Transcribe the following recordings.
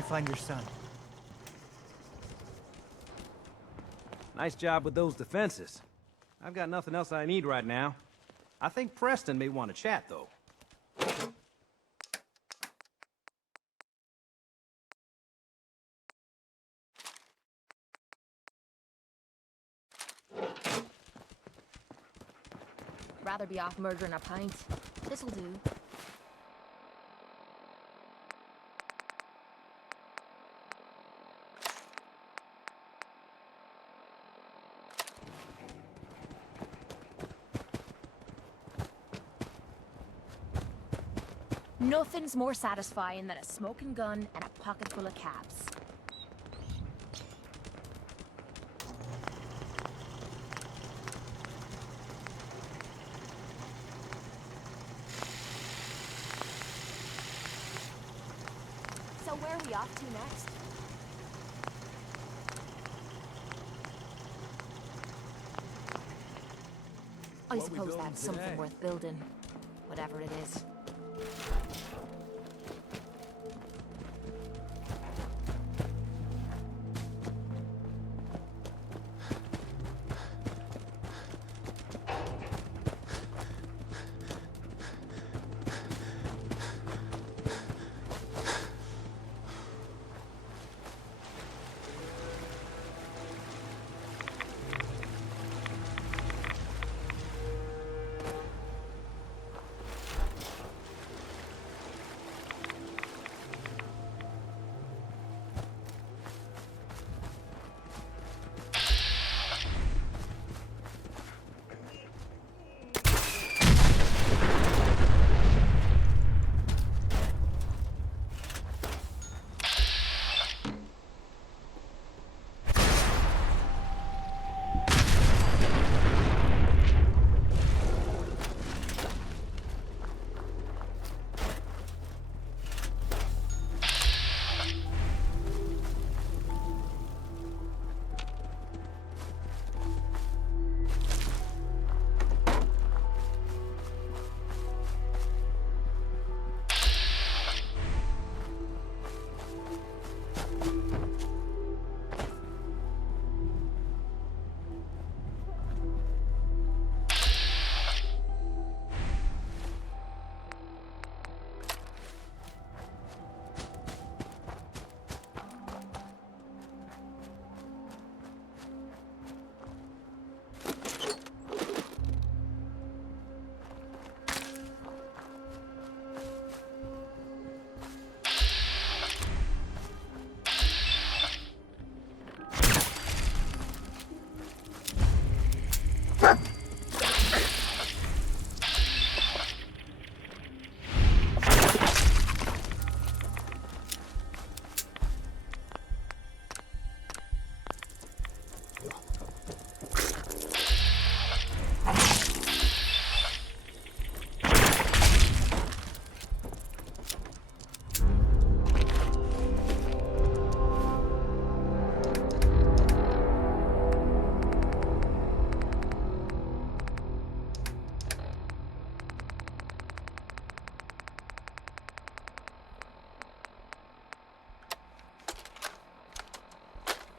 you find your son. Nice job with those defenses. I've got nothing else I need right now. I think Preston may want to chat, though. Rather be off murdering a pint. This'll do. Nothing's more satisfying than a smoking gun and a pocket full of cabs. So where are we off to next? I suppose that's something worth building, whatever it is.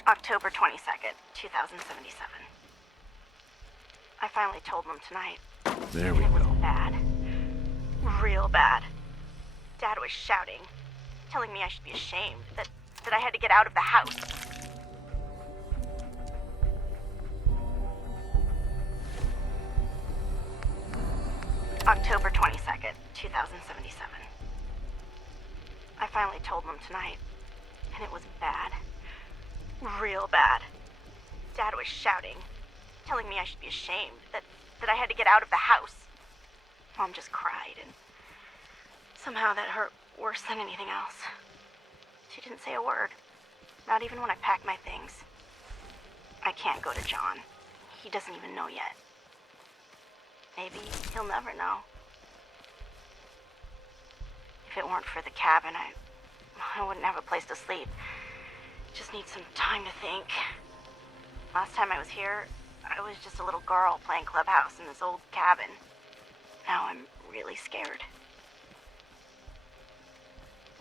October 22nd, 2077. I finally told them tonight. There we It was go. bad. Real bad. Dad was shouting, telling me I should be ashamed, that I had to get out of the house. October 22nd, 2077. I finally told them tonight, and it was bad. Real bad. Dad was shouting, telling me I should be ashamed, that I had to get out of the house. Mom just cried, and somehow that hurt worse than anything else. She didn't say a word, not even when I packed my things. I can't go to John. He doesn't even know yet. Maybe he'll never know. If it weren't for the cabin, I wouldn't have a place to sleep. Just need some time to think. Last time I was here, I was just a little girl playing clubhouse in this old cabin. Now I'm really scared.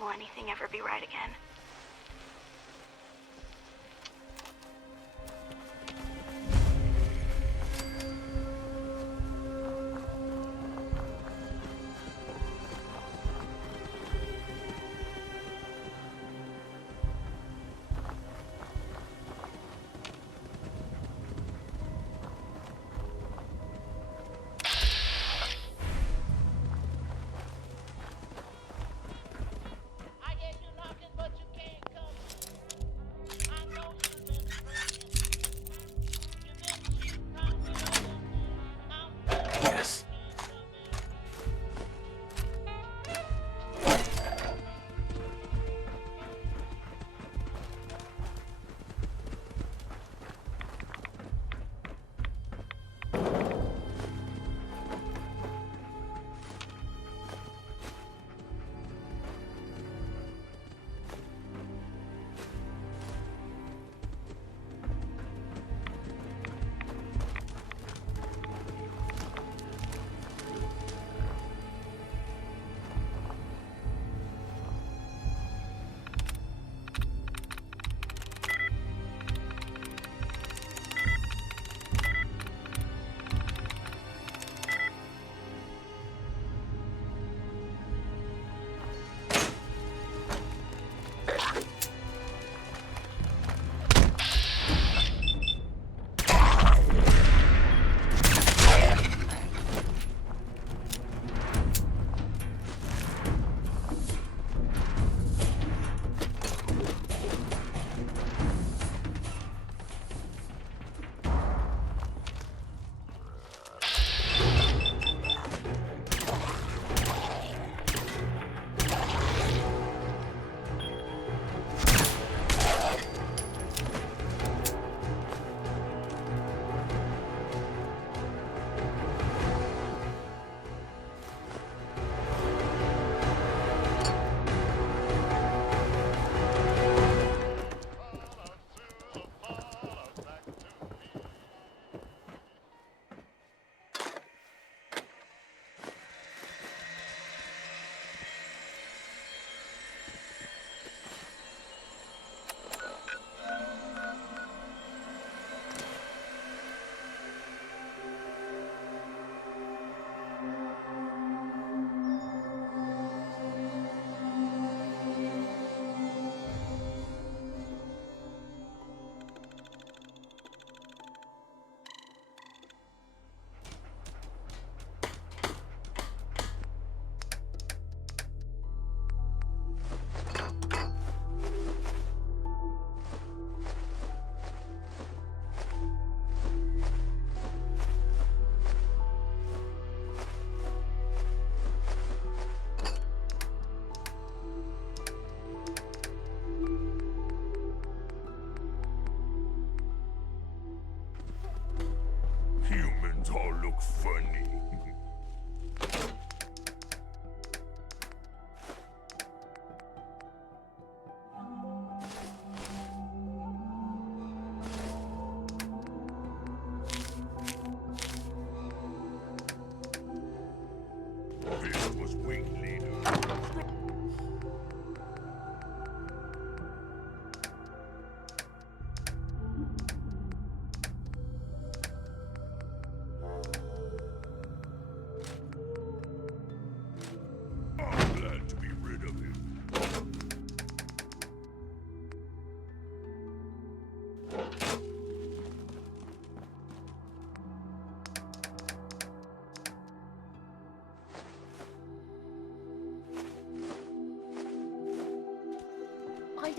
Will anything ever be right again?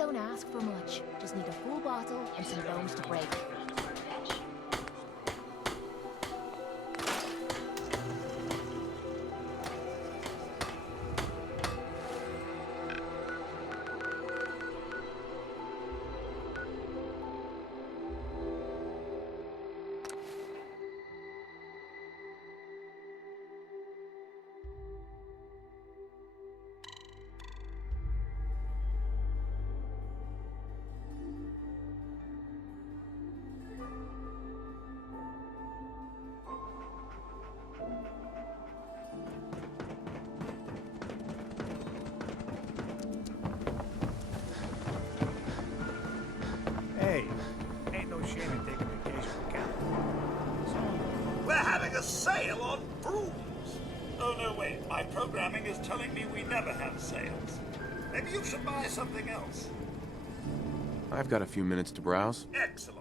don't ask for much. Just need a full bottle and some bones to break. Hey, ain't no shame in taking vacation from camp. We're having a sale on brooms. Oh, no, wait. My programming is telling me we never have sales. Maybe you should buy something else. I've got a few minutes to browse. Excellent.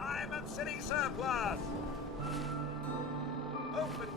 I'm at city surplus. Open.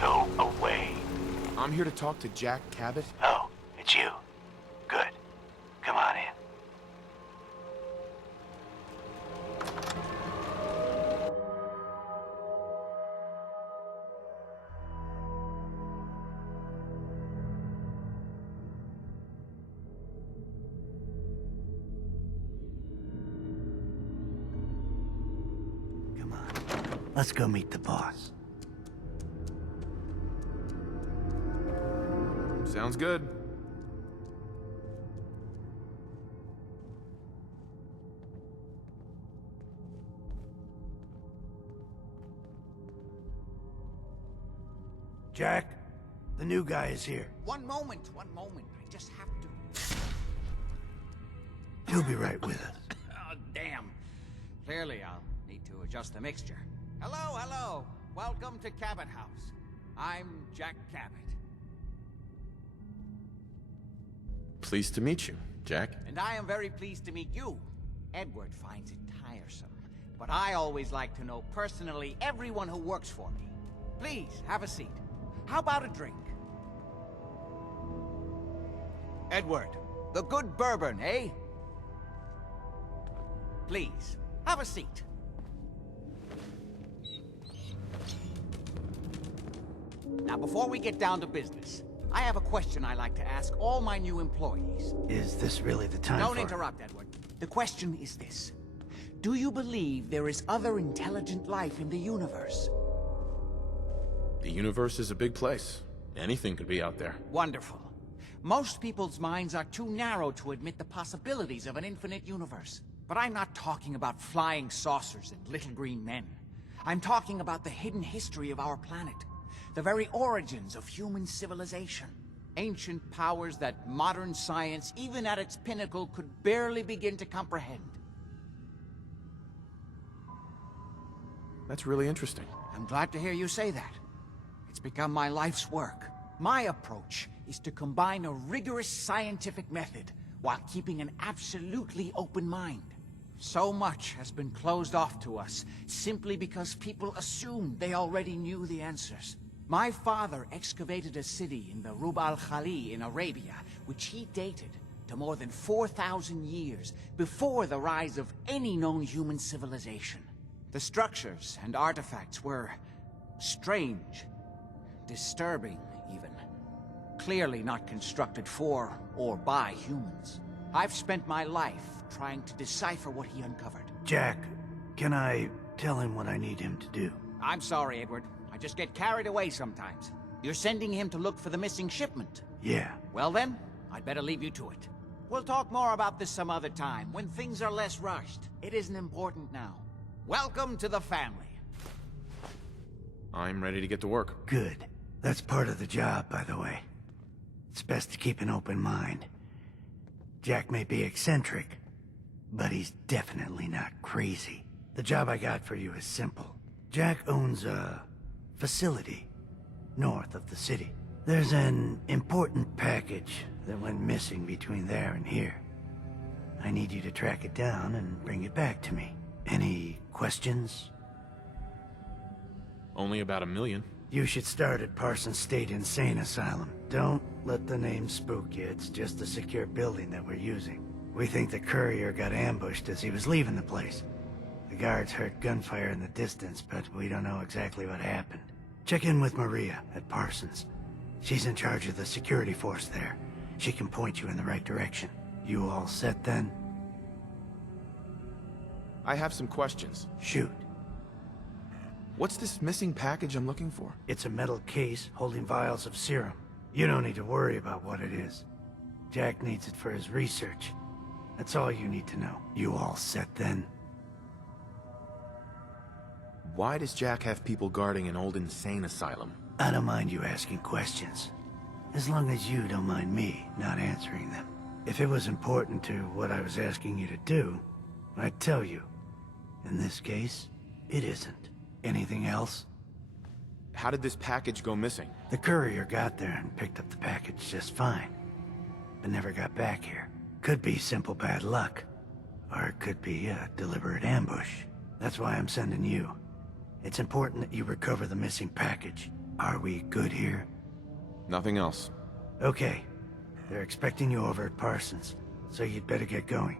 Go away. I'm here to talk to Jack Cabot. Oh, it's you. Good. Come on in. Come on, let's go meet the boss. Sounds good. Jack, the new guy is here. One moment. I just have to... He'll be right with us. Oh, damn. Clearly, I'll need to adjust the mixture. Hello. Welcome to Cabot House. I'm Jack Cabot. Pleased to meet you, Jack. And I am very pleased to meet you. Edward finds it tiresome, but I always like to know personally everyone who works for me. Please, have a seat. How about a drink? Edward, the good bourbon, eh? Please, have a seat. Now, before we get down to business, I have a question I like to ask all my new employees. Is this really the time Don't for interrupt, Edward. The question is this. Do you believe there is other intelligent life in the universe? The universe is a big place. Anything could be out there. Wonderful. Most people's minds are too narrow to admit the possibilities of an infinite universe. But I'm not talking about flying saucers and little green men. I'm talking about the hidden history of our planet. The very origins of human civilization. Ancient powers that modern science, even at its pinnacle, could barely begin to comprehend. That's really interesting. I'm glad to hear you say that. It's become my life's work. My approach is to combine a rigorous scientific method while keeping an absolutely open mind. So much has been closed off to us simply because people assumed they already knew the answers. My father excavated a city in the Rub al-Khali in Arabia, which he dated to more than 4,000 years before the rise of any known human civilization. The structures and artifacts were strange, disturbing even. Clearly not constructed for or by humans. I've spent my life trying to decipher what he uncovered. Jack, can I tell him what I need him to do? I'm sorry, Edward. I just get carried away sometimes. You're sending him to look for the missing shipment. Yeah. Well then, I'd better leave you to it. We'll talk more about this some other time, when things are less rushed. It isn't important now. Welcome to the family. I'm ready to get to work. Good. That's part of the job, by the way. It's best to keep an open mind. Jack may be eccentric, but he's definitely not crazy. The job I got for you is simple. Jack owns a facility north of the city. There's an important package that went missing between there and here. I need you to track it down and bring it back to me. Any questions? Only about 1 million. You should start at Parsons State Insane Asylum. Don't let the name spook you. It's just a secure building that we're using. We think the courier got ambushed as he was leaving the place. The guards heard gunfire in the distance, but we don't know exactly what happened. Check in with Maria at Parsons. She's in charge of the security force there. She can point you in the right direction. You all set then? I have some questions. Shoot. What's this missing package I'm looking for? It's a metal case holding vials of serum. You don't need to worry about what it is. Jack needs it for his research. That's all you need to know. You all set then? Why does Jack have people guarding an old insane asylum? I don't mind you asking questions. As long as you don't mind me not answering them. If it was important to what I was asking you to do, I'd tell you. In this case, it isn't. Anything else? How did this package go missing? The courier got there and picked up the package just fine, but never got back here. Could be simple bad luck, or it could be a deliberate ambush. That's why I'm sending you. It's important that you recover the missing package. Are we good here? Nothing else. Okay. They're expecting you over at Parsons, so you'd better get going.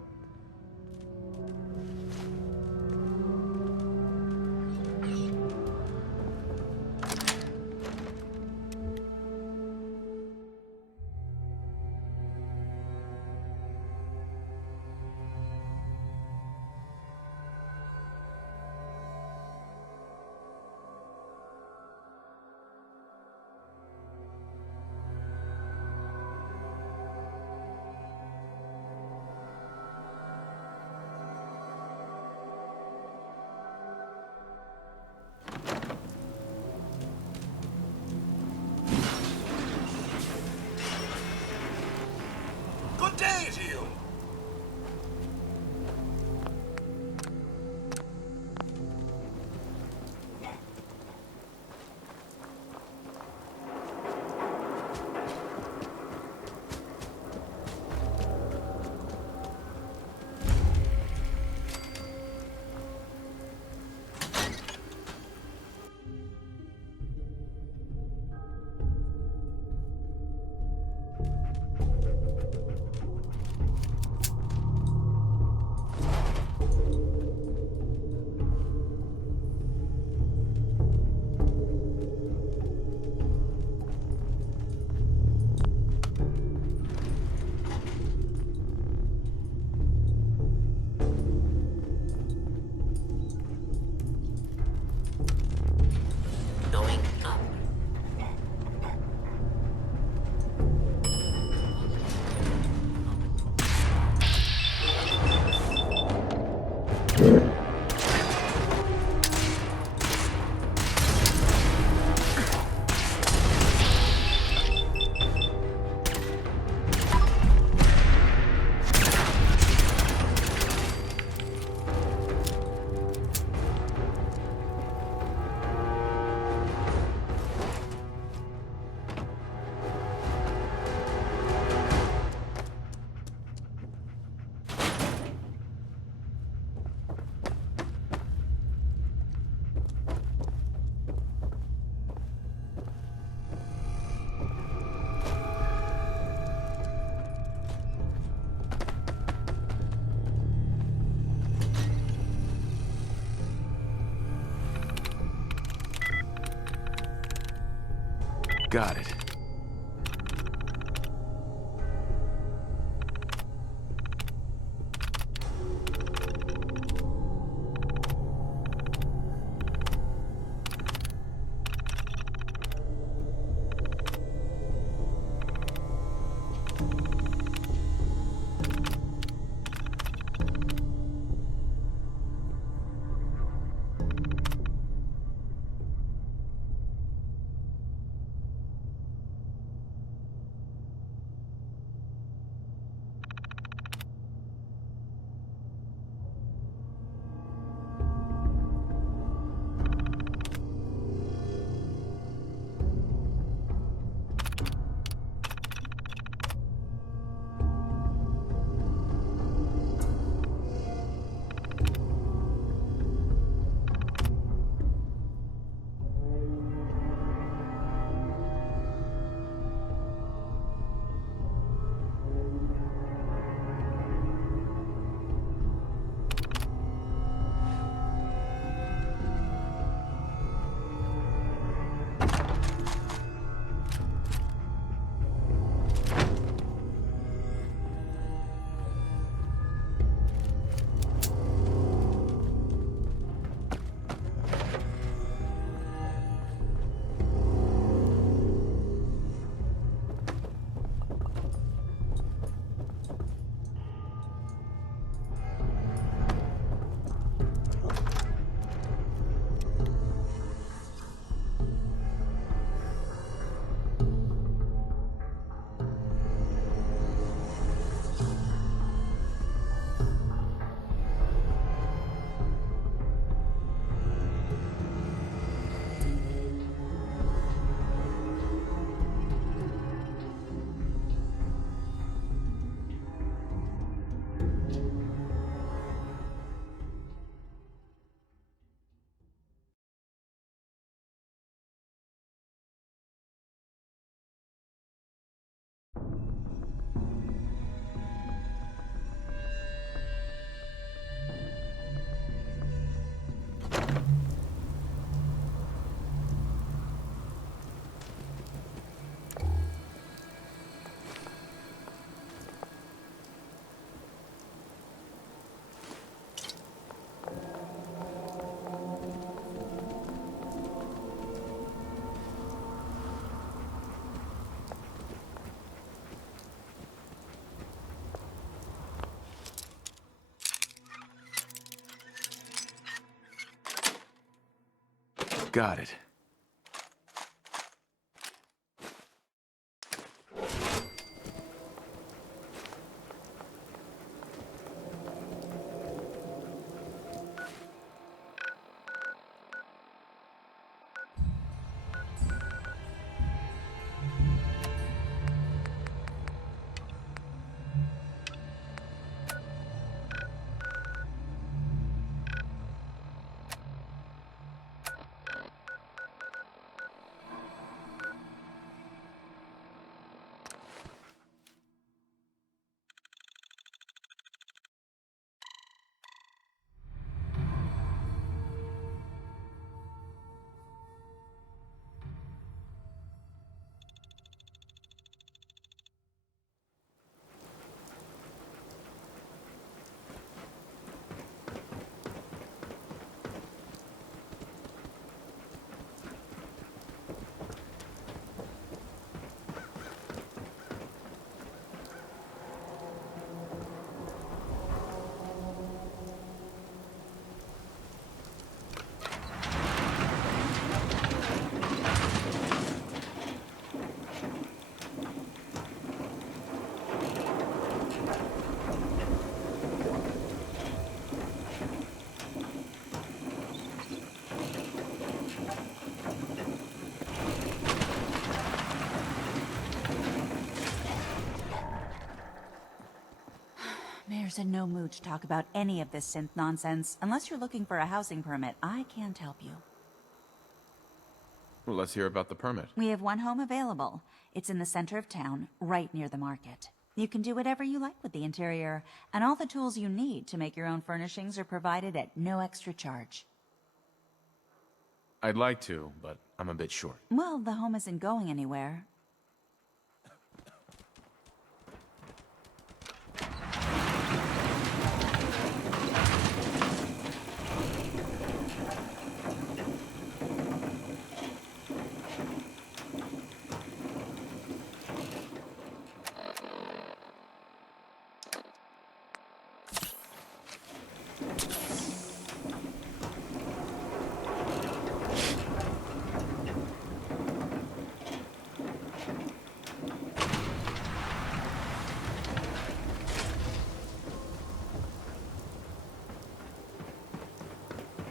Good day to you. Got it. Got it. Mayor's in no mood to talk about any of this synth nonsense. Unless you're looking for a housing permit, I can't help you. Well, let's hear about the permit. We have one home available. It's in the center of town, right near the market. You can do whatever you like with the interior, and all the tools you need to make your own furnishings are provided at no extra charge. I'd like to, but I'm a bit short. Well, the home isn't going anywhere.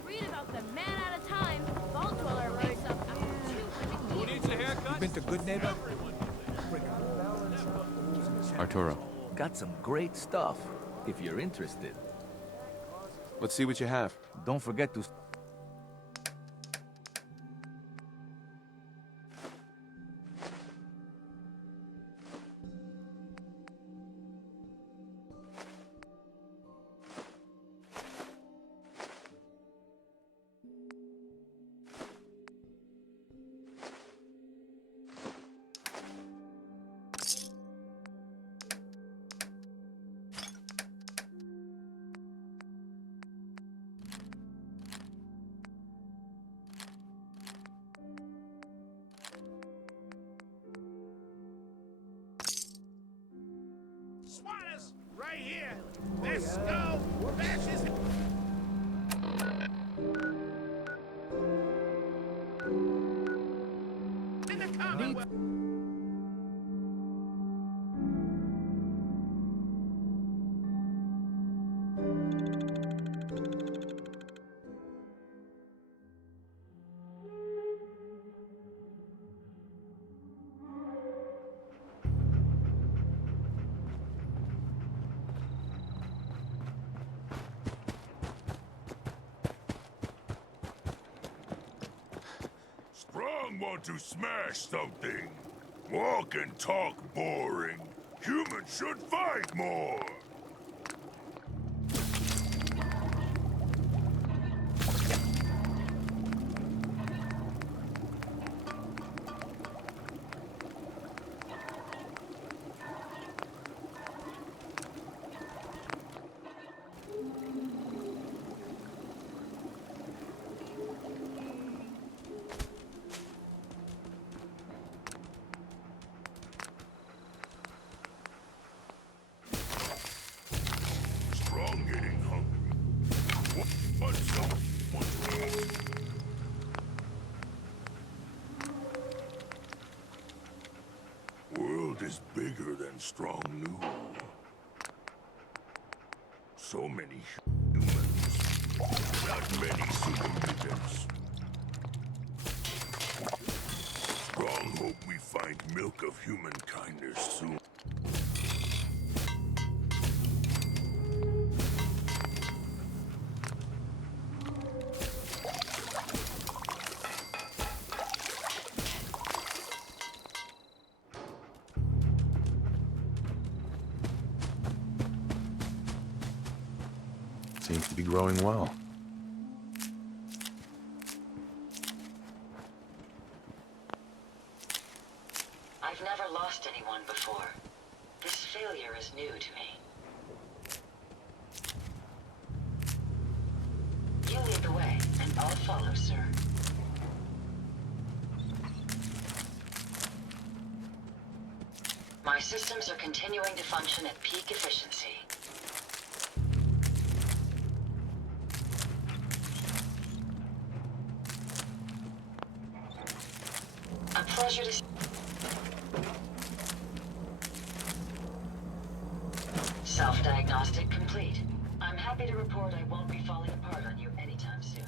Read about the man at a time. Vault Dweller wakes up after 200 years. You been to Good Neighbor? Arturo, Got some great stuff, if you're interested. let's see what you have. Don't forget to... Swatters, right here. Let's go. Bashes. In the Commonwealth. Strong want to smash something. Walk and talk boring. Humans should fight more. Strong getting hungry. What's some? What's wrong? World is bigger than Strong knew. So many humans. Not many super mutants. Strong hope we find milk of human kindness soon. Seems to be growing well. I've never lost anyone before. This failure is new to me. You lead the way, and I'll follow, sir. My systems are continuing to function at peak efficiency. A pleasure to... Self-diagnostic complete. I'm happy to report I won't be falling apart on you anytime soon.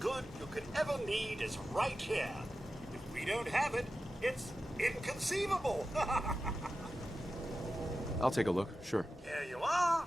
good you could ever need is right here. If we don't have it, it's inconceivable. I'll take a look, sure. Here you are.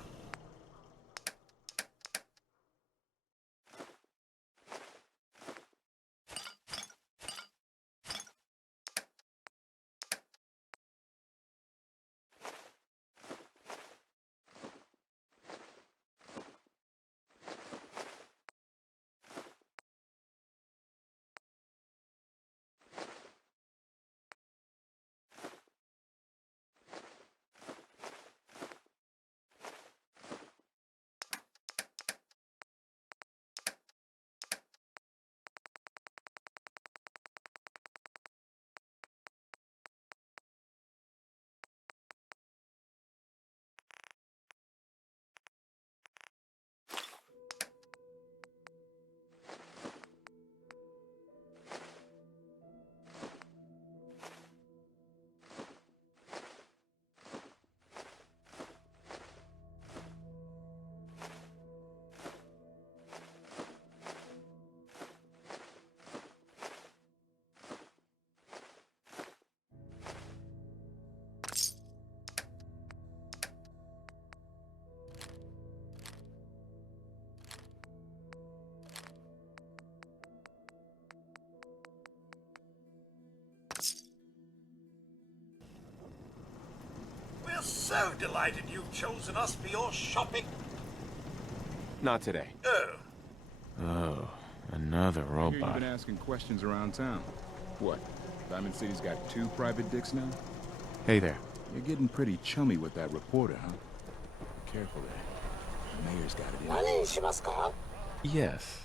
We're so delighted you've chosen us for your shopping. Not today. Oh. Oh, another You've robot. been asking questions around town. What? Diamond City's got 2 private dicks now? Hey there. You're getting pretty chummy with that reporter, huh? Careful there. The mayor's got it in. Yes.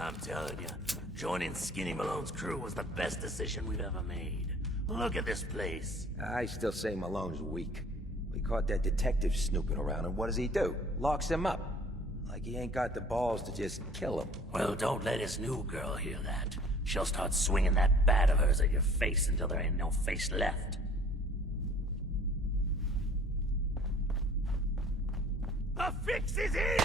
I'm telling you, joining Skinny Malone's crew was the best decision we've ever made. Look at this place. I still say Malone's weak. We caught that detective snooping around, and what does he do? Locks him up. Like he ain't got the balls to just kill him. Well, don't let his new girl hear that. She'll start swinging that bat of hers at your face until there ain't no face left. The fix is in!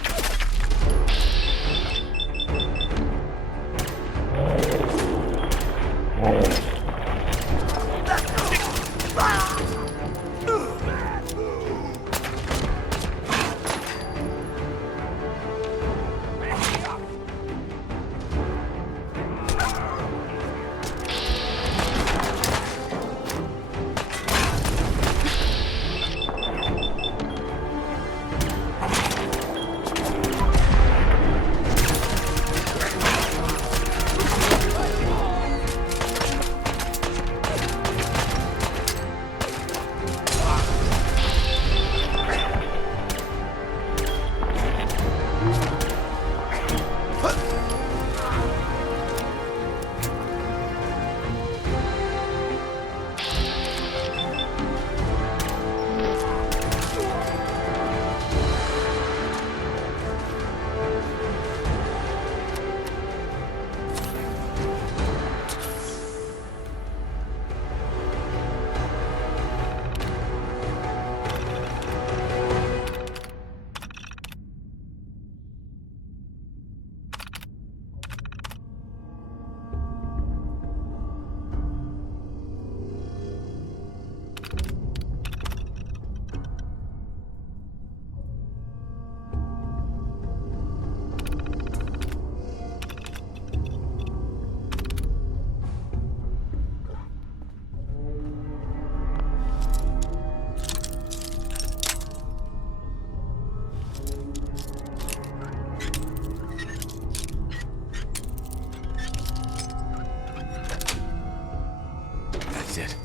exit.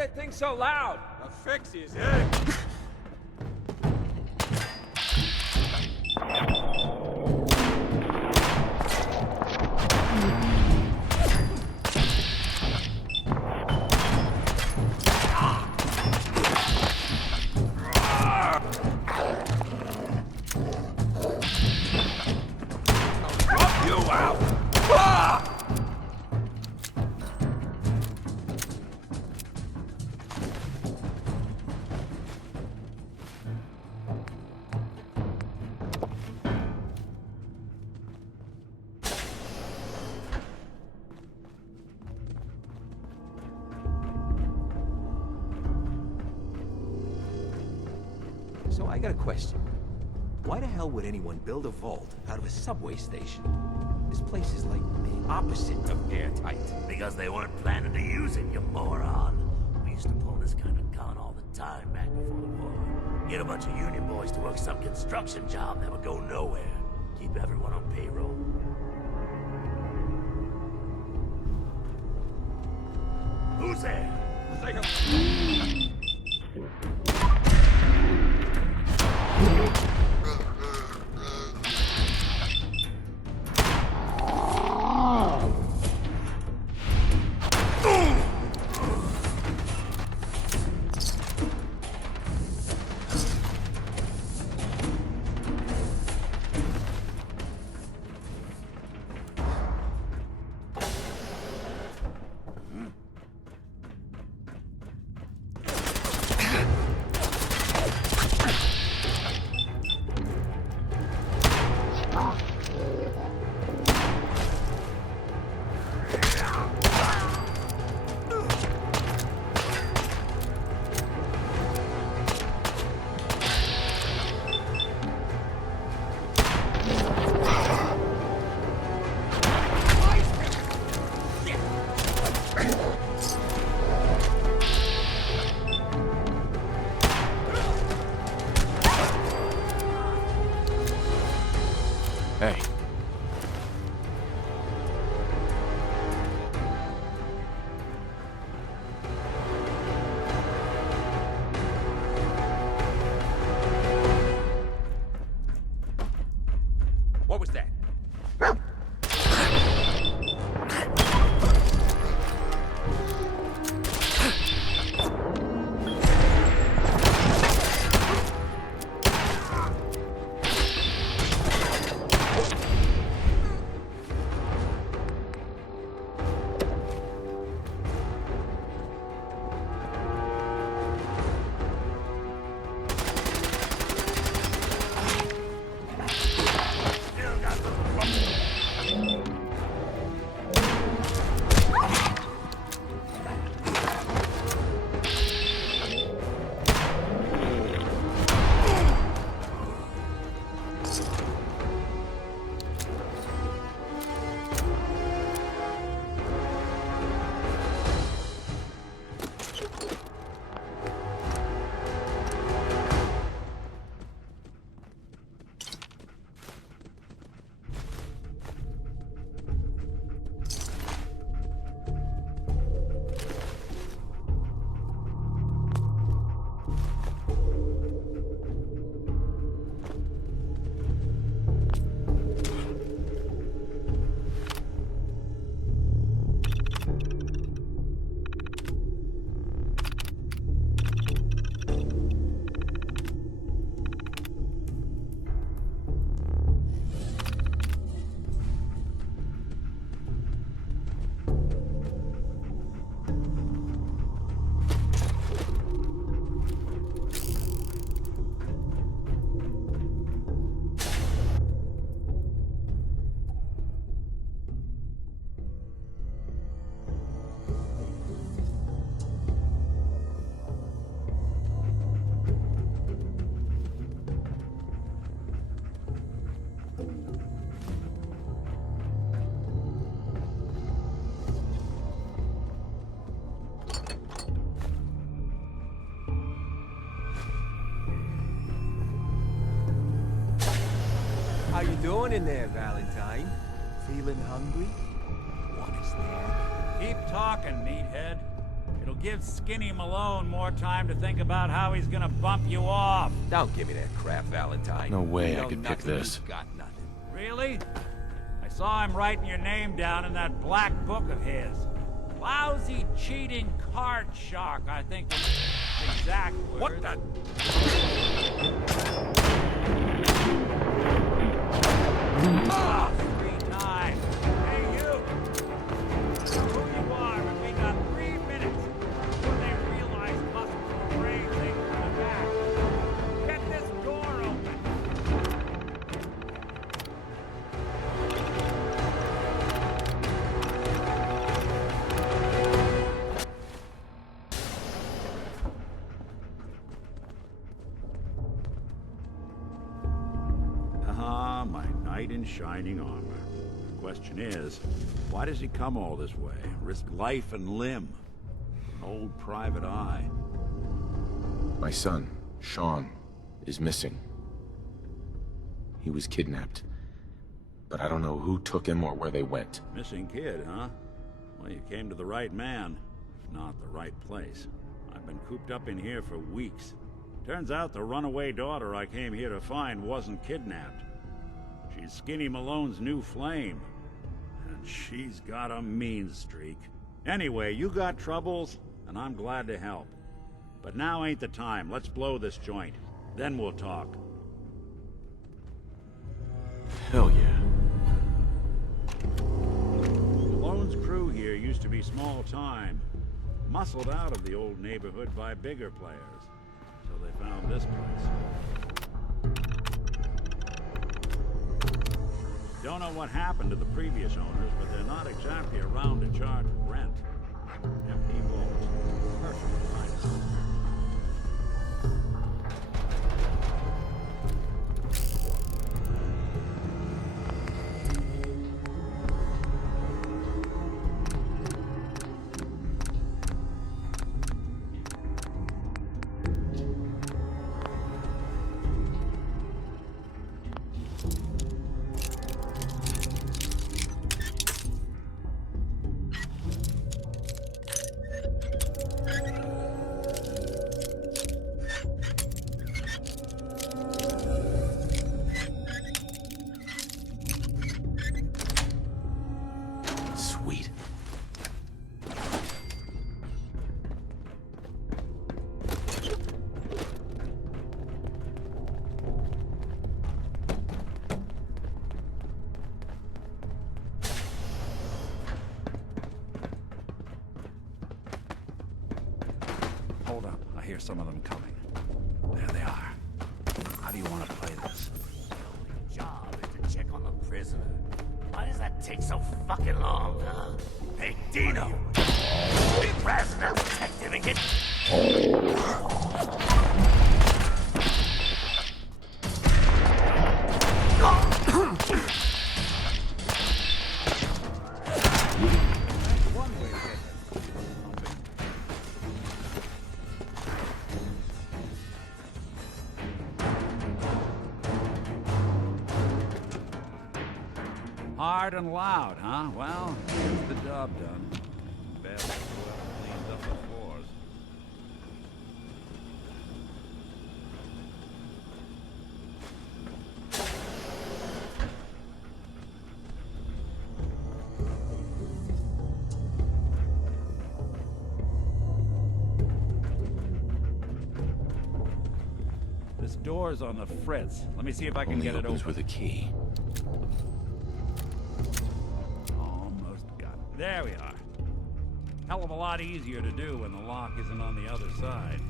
that thing so loud? I'll fix his head. So I got a question. Why the hell would anyone build a vault out of a subway station? This place is like the opposite of airtight. Because they weren't planning to use it, you moron. We used to pull this kind of con all the time back before the war. Get a bunch of union boys to work some construction job that would go nowhere. Keep everyone on payroll. Who's there? Hey. What was that? How you doing in there, Valentine? Feeling hungry? Want a snack? Keep talking, meathead. It'll give Skinny Malone more time to think about how he's gonna bump you off. Don't give me that crap, Valentine. No way You I know could pick nothing, this. you got nothing. Really? I saw him writing your name down in that black book of his. Lousy, cheating card shark, I think is the exact word. What the? Ah, 3 times. Hey, you! Know who you are, and we got 3 minutes before they realize muscles and brains ain't coming back. Get this door open! Ah, my knight in shining armor. The question is, why does he come all this way? Risk life and limb? An old private eye. My son, Sean, is missing. He was kidnapped. But I don't know who took him or where they went. Missing kid, huh? Well, you came to the right man, if not the right place. I've been cooped up in here for weeks. Turns out the runaway daughter I came here to find wasn't kidnapped. She's Skinny Malone's new flame. And she's got a mean streak. Anyway, you got troubles, and I'm glad to help. But now ain't the time. Let's blow this joint. Then we'll talk. Hell yeah. Malone's crew here used to be small time. Muscled out of the old neighborhood by bigger players. So they found this place. Don't know what happened to the previous owners, but they're not exactly around to charge rent. Empty vaults. Perfect hideout. Sweet. Hold up. I hear some of them coming. There they are. How do you want to play this? Your job is to check on the prisoner. Why does that take so fucking long, huh? Hey, Dino! Grab that detective and get... Hard and loud, huh? Well, here's the job done. Bad luck to whoever cleans up the floors. This door's on the fritz. Let me see if I can Only get it opens open. with a key. Almost got it. There we are. Hell of a lot easier to do when the lock isn't on the other side.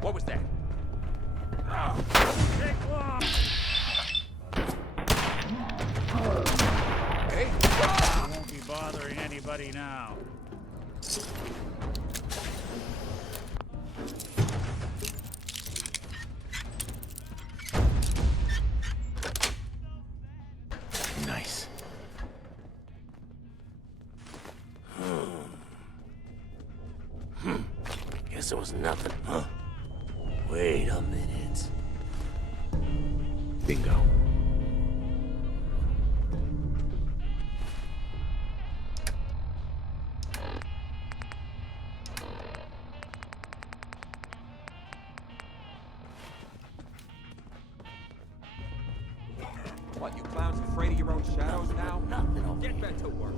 What was that? Take long! Hey? I won't be bothering anybody now. Nice. Guess it was nothing, huh? Wait a minute. Bingo. What, you clowns afraid of your own shadows now? Get back to work.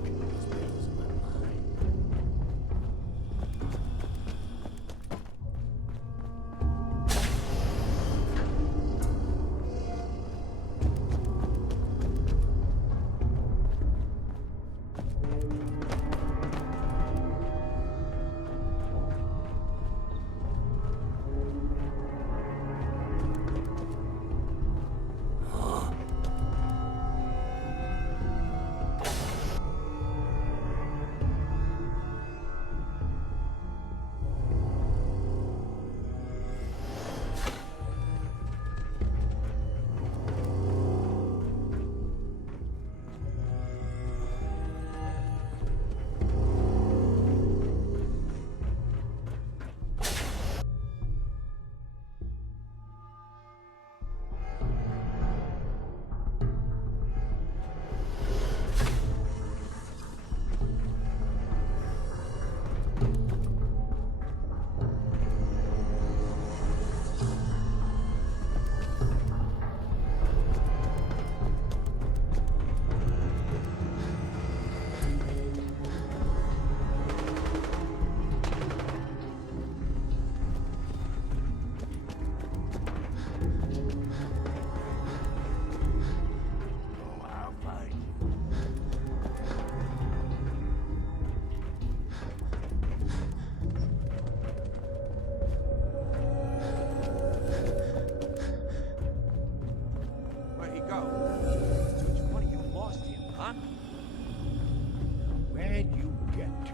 Where'd he go? Which one of you lost him, huh? Where'd you get to?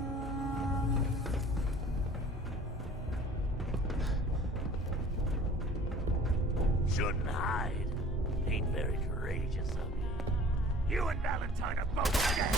Shouldn't hide. Ain't very courageous of you. You and Valentine are both dead.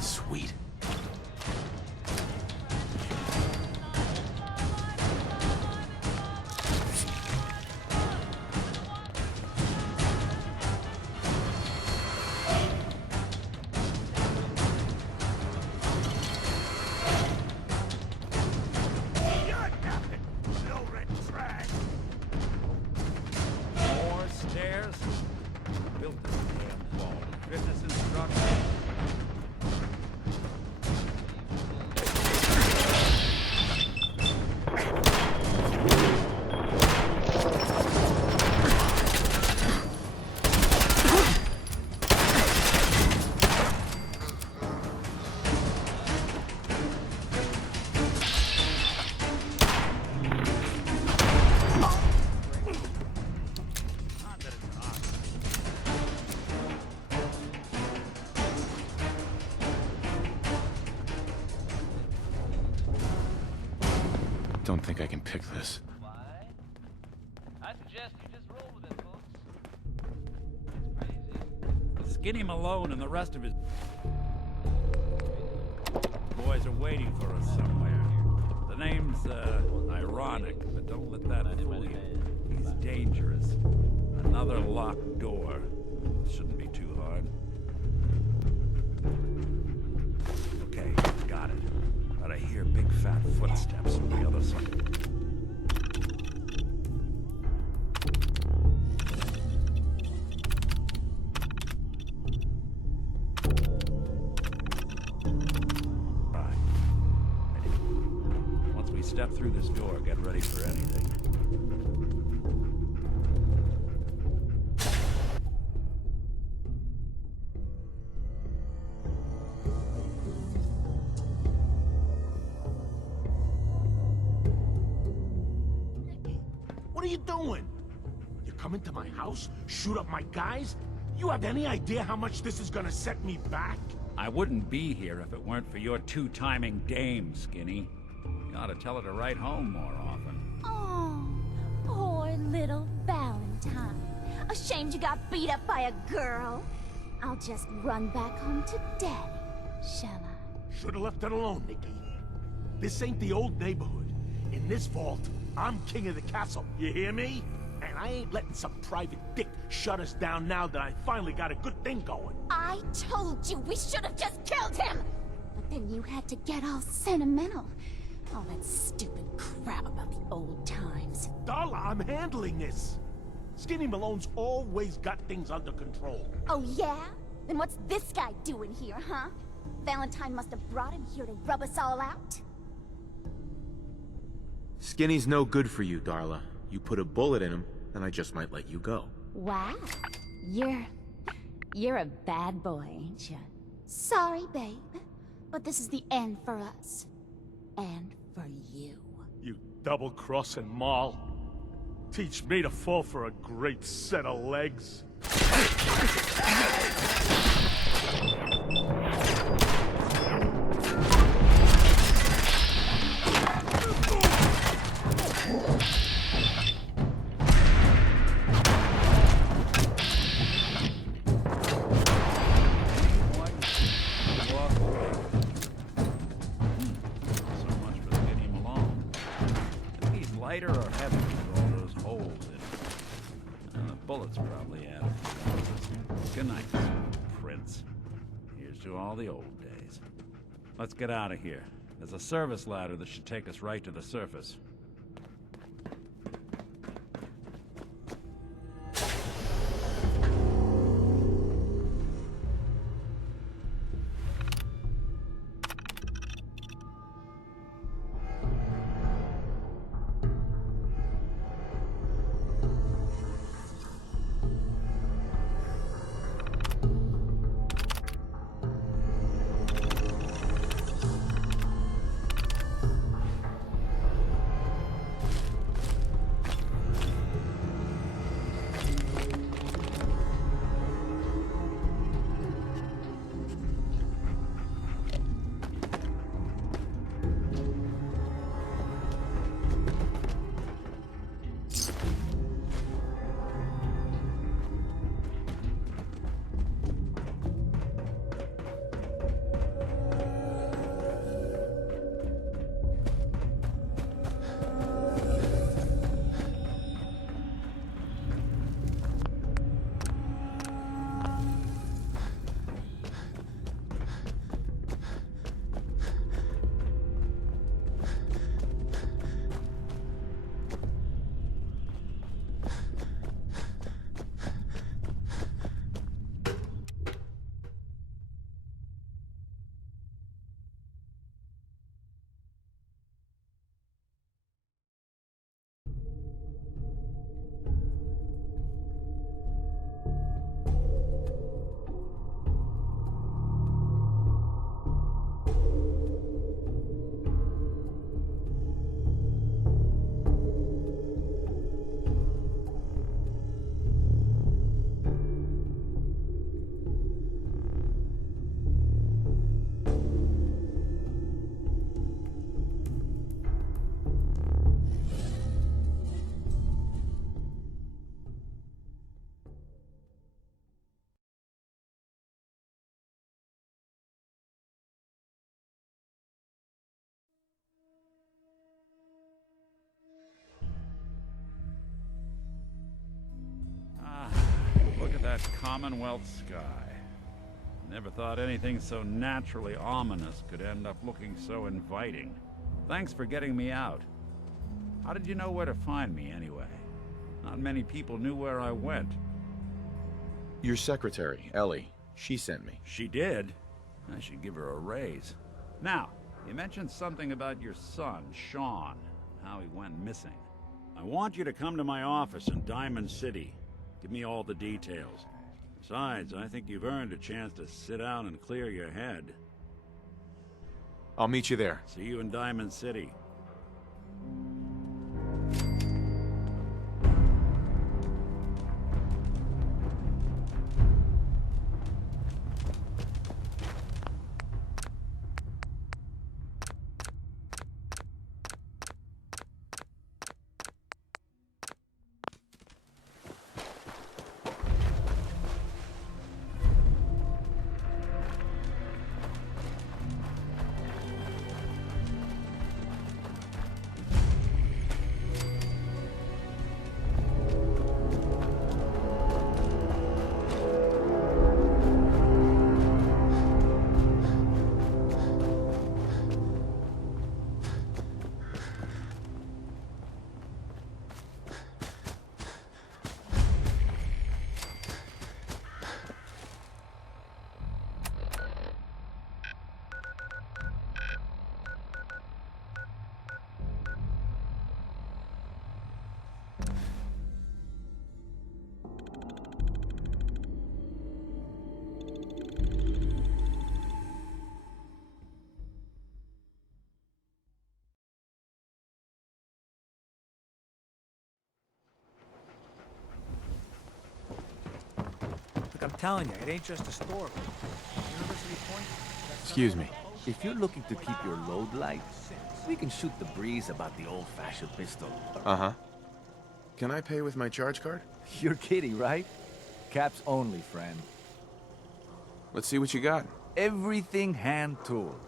Sweet. You're nothing. No red trash. More stairs? Built this damn wall. Fitness instructor. Don't think I can pick this. I suggest you just roll with it, folks. Skinny Malone and the rest of his boys are waiting for us somewhere. The name's, ironic, but don't let that fool you. He's dangerous. Another locked door. Shouldn't be too hard. Okay, got it. Got a hear big fat footsteps from the other side. Once we step through this door, get ready for anything. What are you doing? You come into my house, shoot up my guys? You have any idea how much this is gonna set me back? I wouldn't be here if it weren't for your two-timing dame, Skinny. You ought to tell her to write home more often. Oh, poor little Valentine. Ashamed you got beat up by a girl? I'll just run back home to Daddy, shall I? Should've left it alone, Nikki. This ain't the old neighborhood. In this vault, I'm king of the castle, you hear me? And I ain't letting some private dick shut us down now that I finally got a good thing going. I told you we should have just killed him! But then you had to get all sentimental. All that stupid crap about the old times. Darla, I'm handling this. Skinny Malone's always got things under control. Oh yeah? Then what's this guy doing here, huh? Valentine must have brought him here to rub us all out? Skinny's no good for you, Darla. You put a bullet in him, and I just might let you go. Wow. You're a bad boy, ain't you? Sorry, babe. But this is the end for us. And for you. You double-crossing Maul. Teach me to fall for a great set of legs. Lighter or heavy with all those holes in it? And the bullets probably add a few. Good night, Prince. Here's to all the old days. Let's get out of here. There's a service ladder that should take us right to the surface. Look at that Commonwealth sky. Never thought anything so naturally ominous could end up looking so inviting. Thanks for getting me out. How did you know where to find me, anyway? Not many people knew where I went. Your secretary, Ellie, she sent me. She did? I should give her a raise. Now, you mentioned something about your son, Sean, how he went missing. I want you to come to my office in Diamond City. Give me all the details. Besides, I think you've earned a chance to sit down and clear your head. I'll meet you there. See you in Diamond City. Look, I'm telling you, it ain't just a store. University Point. Excuse me. If you're looking to keep your load light, we can shoot the breeze about the old-fashioned pistol. Uh-huh. Can I pay with my charge card? You're kidding, right? Caps only, friend. Let's see what you got. Everything hand-tooled.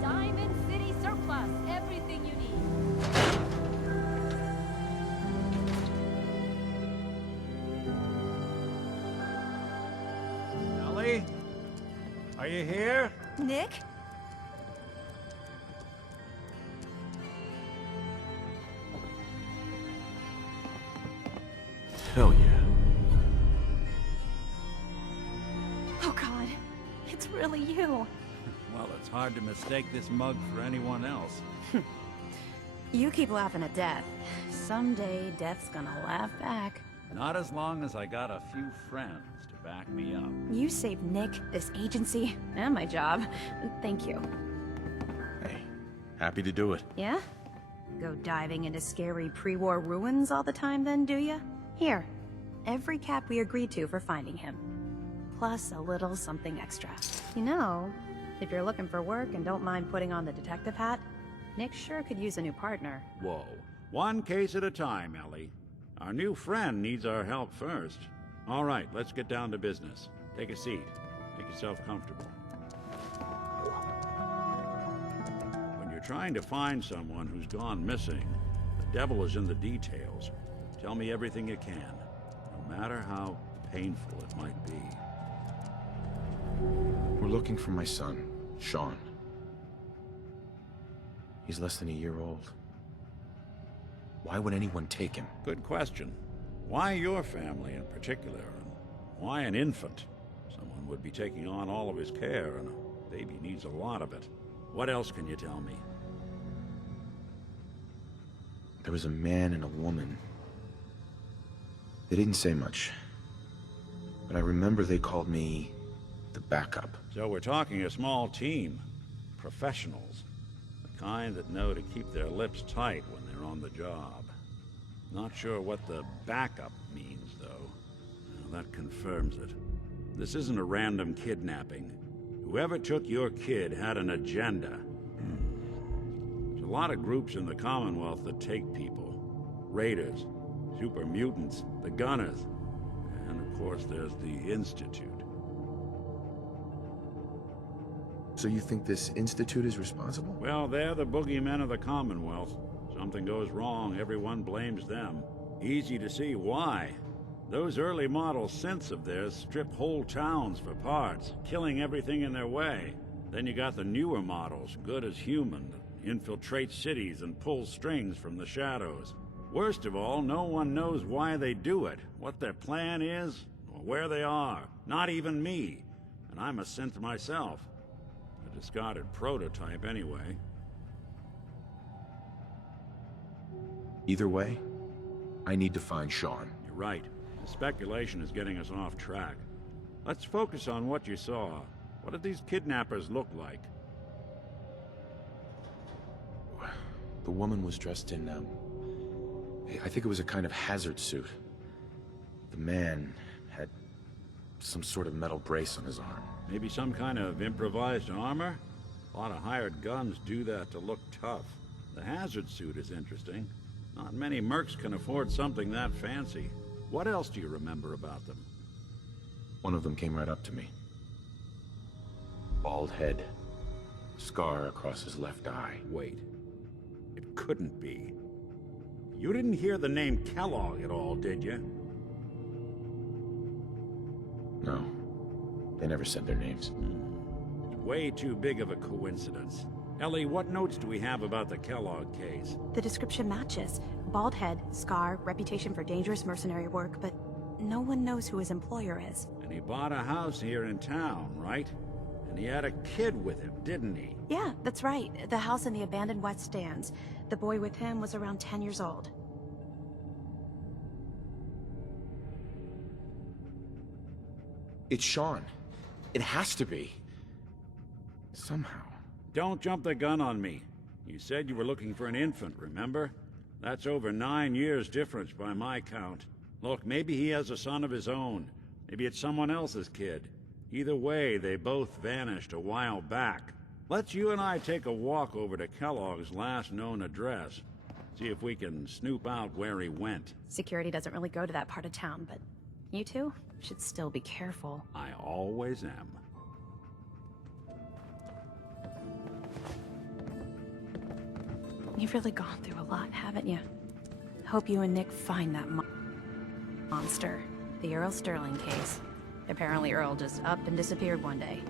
Diamond City Surplus, everything you need. Ellie? Are you here? Nick? Hell yeah. Oh God, it's really you. Well, it's hard to mistake this mug for anyone else. You keep laughing at death. Someday, death's gonna laugh back. Not as long as I got a few friends to back me up. You saved Nick, this agency, and my job. Thank you. Hey, happy to do it. Yeah? Go diving into scary pre-war ruins all the time then, do ya? Here, every cap we agreed to for finding him. Plus a little something extra. You know, if you're looking for work and don't mind putting on the detective hat, Nick sure could use a new partner. Whoa. One case at a time, Ellie. Our new friend needs our help first. All right, let's get down to business. Take a seat. Make yourself comfortable. When you're trying to find someone who's gone missing, the devil is in the details. Tell me everything you can, no matter how painful it might be. We're looking for my son, Sean. He's less than a year old. Why would anyone take him? Good question. Why your family in particular? And why an infant? Someone would be taking on all of his care, and a baby needs a lot of it. What else can you tell me? There was a man and a woman. They didn't say much, but I remember they called me the backup. So we're talking a small team. Professionals. The kind that know to keep their lips tight when they're on the job. Not sure what the backup means, though. Well, that confirms it. This isn't a random kidnapping. Whoever took your kid had an agenda. There's a lot of groups in the Commonwealth that take people. Raiders, super mutants, the Gunners, and of course there's the Institute. So you think this Institute is responsible? Well, they're the boogeymen of the Commonwealth. Something goes wrong, everyone blames them. Easy to see why. Those early model synths of theirs strip whole towns for parts, killing everything in their way. Then you got the newer models, good as human, that infiltrate cities and pull strings from the shadows. Worst of all, no one knows why they do it, what their plan is, or where they are. Not even me. And I'm a synth myself. A discarded prototype, anyway. Either way, I need to find Sean. You're right. The speculation is getting us off track. Let's focus on what you saw. What did these kidnappers look like? The woman was dressed in, I think it was a kind of hazard suit. The man had some sort of metal brace on his arm. Maybe some kind of improvised armor? A lot of hired guns do that to look tough. The hazard suit is interesting. Not many mercs can afford something that fancy. What else do you remember about them? One of them came right up to me. Bald head. Scar across his left eye. Wait. It couldn't be. You didn't hear the name Kellogg at all, did you? No. They never said their names. It's way too big of a coincidence. Ellie, what notes do we have about the Kellogg case? The description matches. Bald head, scar, reputation for dangerous mercenary work, but no one knows who his employer is. And he bought a house here in town, right? And he had a kid with him, didn't he? Yeah, that's right. The house in the abandoned West Stands. The boy with him was around 10 years old. It's Sean. It has to be. Somehow. Don't jump the gun on me. You said you were looking for an infant, remember? That's over 9 years difference by my count. Look, maybe he has a son of his own. Maybe it's someone else's kid. Either way, they both vanished a while back. Let's you and I take a walk over to Kellogg's last known address. See if we can snoop out where he went. Security doesn't really go to that part of town, but you two should still be careful. I always am. You've really gone through a lot, haven't you? Hope you and Nick find that monster. The Earl Sterling case. Apparently Earl just up and disappeared one day.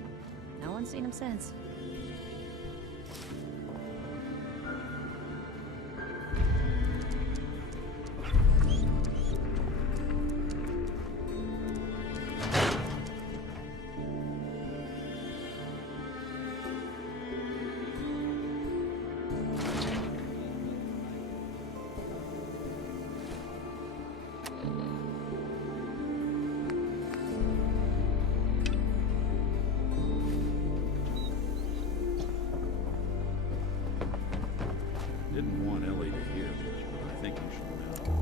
No one's seen him since. Didn't want Ellie to hear this, but I think you should know.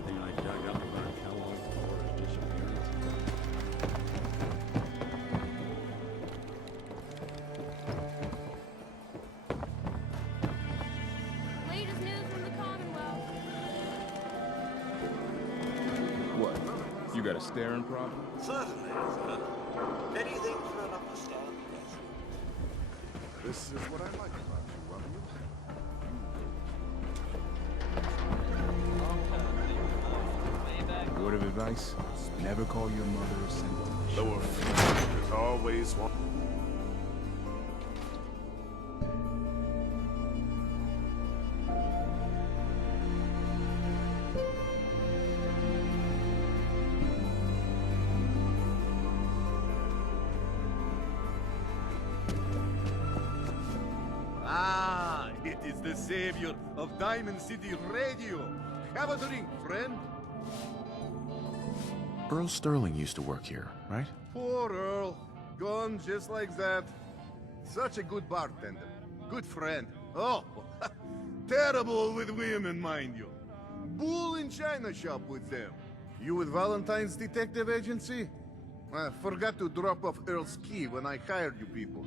Everything I dug up about Kellogg before his disappearance. Latest news from the Commonwealth. What? You got a staring problem? Certainly, sir. Many things run up the stairs. This is what I like about you, Rummy. advice? Never call your mother or send her. Lower field, there's always one. Ah, it is the savior of Diamond City Radio. Have a drink, friend. Earl Sterling used to work here, right? Poor Earl. Gone just like that. Such a good bartender. Good friend. Oh, terrible with women, mind you. Bull in China shop with them. You with Valentine's Detective Agency? I forgot to drop off Earl's key when I hired you people.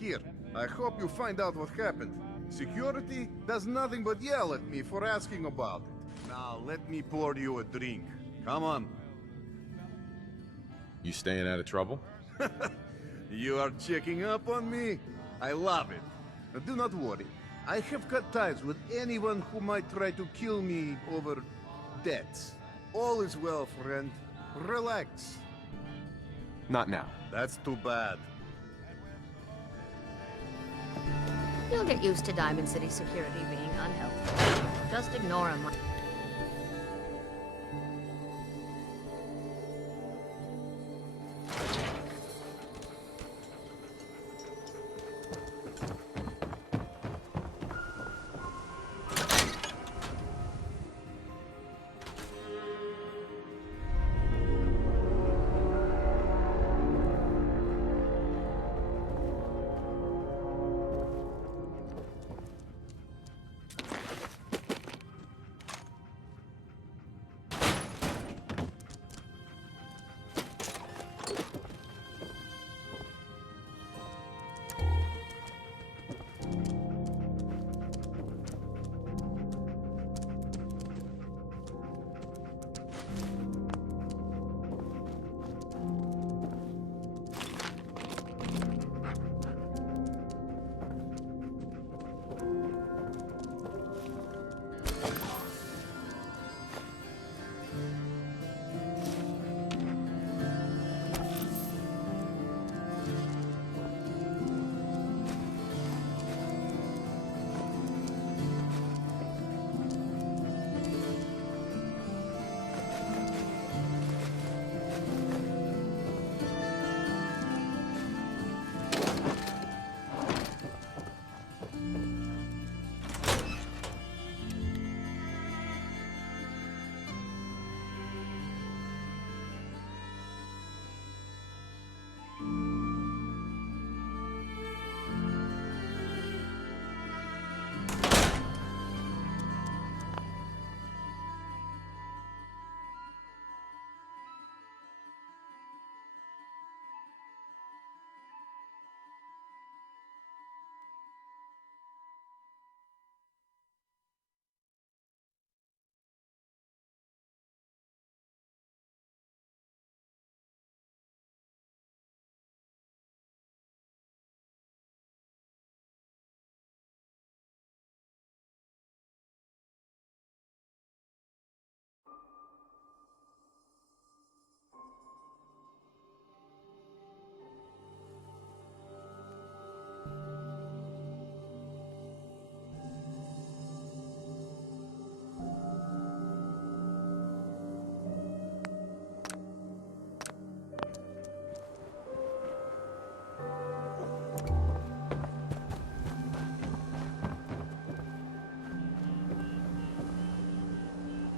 Here, I hope you find out what happened. Security does nothing but yell at me for asking about it. Now, let me pour you a drink. Come on. You staying out of trouble? You are checking up on me? I love it. Now, do not worry. I have cut ties with anyone who might try to kill me over debts. All is well, friend. Relax. Not now. That's too bad. You'll get used to Diamond City security being unhelpful. Just ignore him.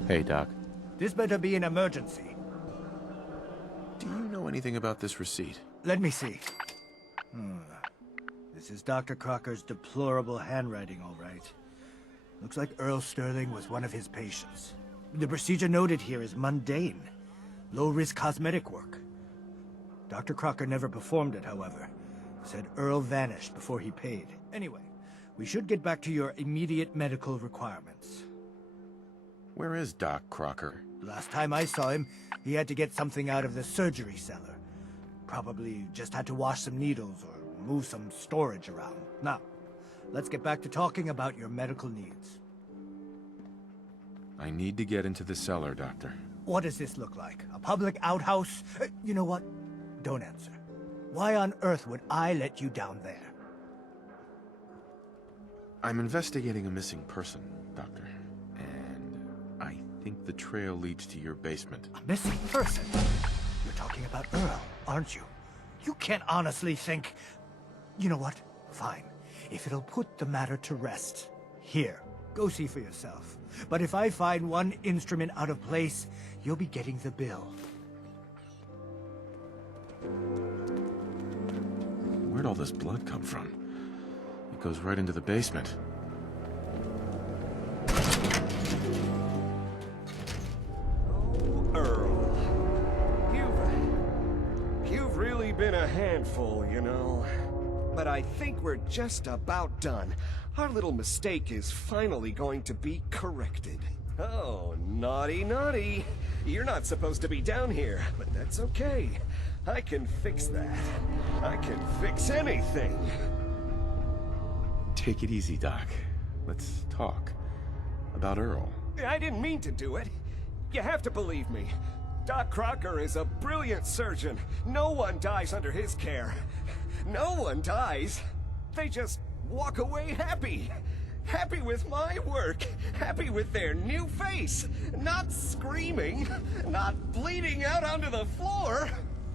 Hey, Doc. This better be an emergency. Do you know anything about this receipt? Let me see. This is Dr. Crocker's deplorable handwriting, all right. Looks like Earl Sterling was one of his patients. The procedure noted here is mundane. Low-risk cosmetic work. Dr. Crocker never performed it, however. Said Earl vanished before he paid. Anyway, we should get back to your immediate medical requirements. Where is Doc Crocker? Last time I saw him, he had to get something out of the surgery cellar. Probably just had to wash some needles or move some storage around. Now, let's get back to talking about your medical needs. I need to get into the cellar, Doctor. What does this look like? A public outhouse? You know what? Don't answer. Why on earth would I let you down there? I'm investigating a missing person, Doctor. And I think the trail leads to your basement. A missing person? You're talking about Earl, aren't you? You can't honestly think... You know what? Fine. If it'll put the matter to rest. Here, go see for yourself. But if I find one instrument out of place, you'll be getting the bill. Where'd all this blood come from? It goes right into the basement. Earl. You've really been a handful, you know. But I think we're just about done. Our little mistake is finally going to be corrected. Oh, naughty, naughty. You're not supposed to be down here, but that's okay. I can fix that. I can fix anything. Take it easy, Doc. Let's talk. About Earl. I didn't mean to do it. You have to believe me. Doc Crocker is a brilliant surgeon. No one dies under his care. No one dies. They just walk away happy. Happy with my work. Happy with their new face. Not screaming. Not bleeding out onto the floor.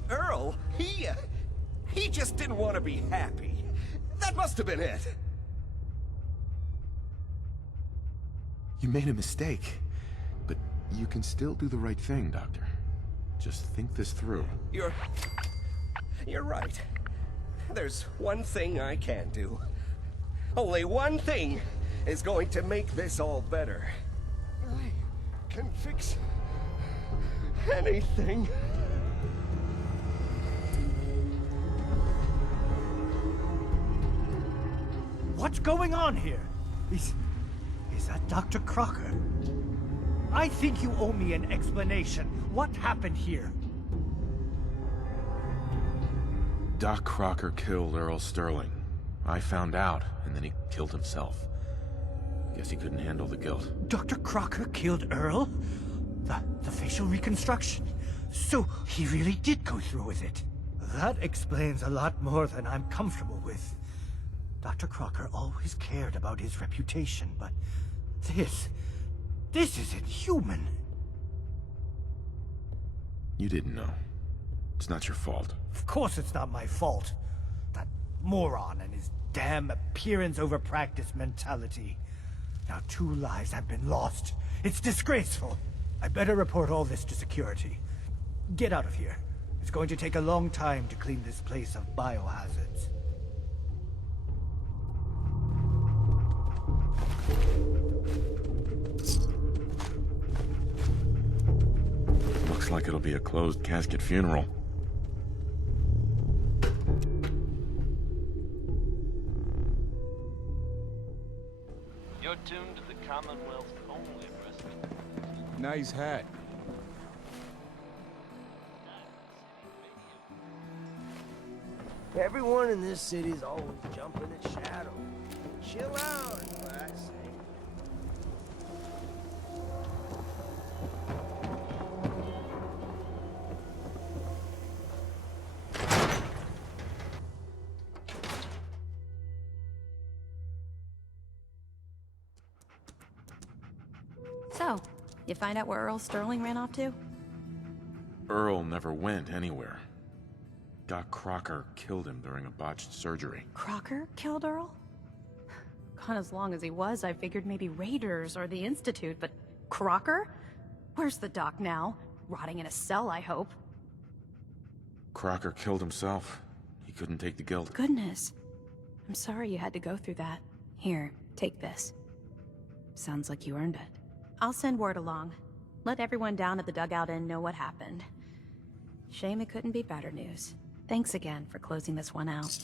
Earl, he just didn't want to be happy. That must have been it. You made a mistake. But you can still do the right thing, Doctor. Just think this through. You're right. There's one thing I can do. Only one thing is going to make this all better. I can fix anything. What's going on here? Is that Dr. Crocker? I think you owe me an explanation. What happened here? Doc Crocker killed Earl Sterling. I found out, and then he killed himself. Guess he couldn't handle the guilt. Dr. Crocker killed Earl? The facial reconstruction? So he really did go through with it. That explains a lot more than I'm comfortable with. Dr. Crocker always cared about his reputation, but this isn't human. You didn't know. It's not your fault. Of course it's not my fault. That moron and his damn appearance over practice mentality. Now 2 lives have been lost. It's disgraceful. I better report all this to security. Get out of here. It's going to take a long time to clean this place of biohazards. Looks like it'll be a closed casket funeral. You're tuned to the Commonwealth's only wrestling. Nice hat. Everyone in this city's always jumping at Shadow. Chill out, is what I say. So, you find out where Earl Sterling ran off to? Earl never went anywhere. Doc Crocker killed him during a botched surgery. Crocker killed Earl? Gone as long as he was, I figured maybe Raiders or the Institute, but Crocker? Where's the doc now? Rotting in a cell, I hope. Crocker killed himself. He couldn't take the guilt. Goodness. I'm sorry you had to go through that. Here, take this. Sounds like you earned it. I'll send word along. Let everyone down at the Dugout Inn know what happened. Shame it couldn't be better news. Thanks again for closing this one out.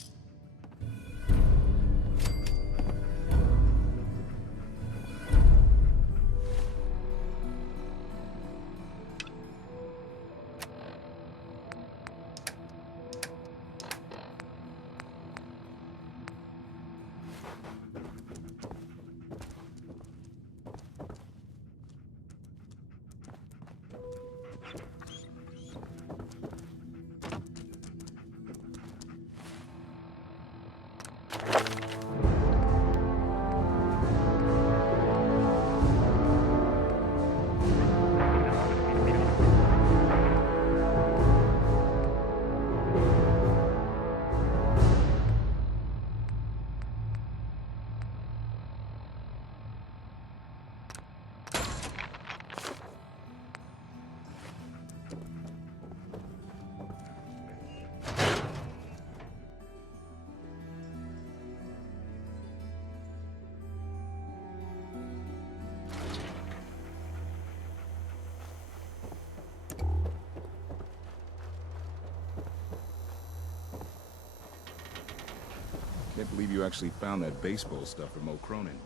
Can't believe you actually found that baseball stuff from Mo Cronin.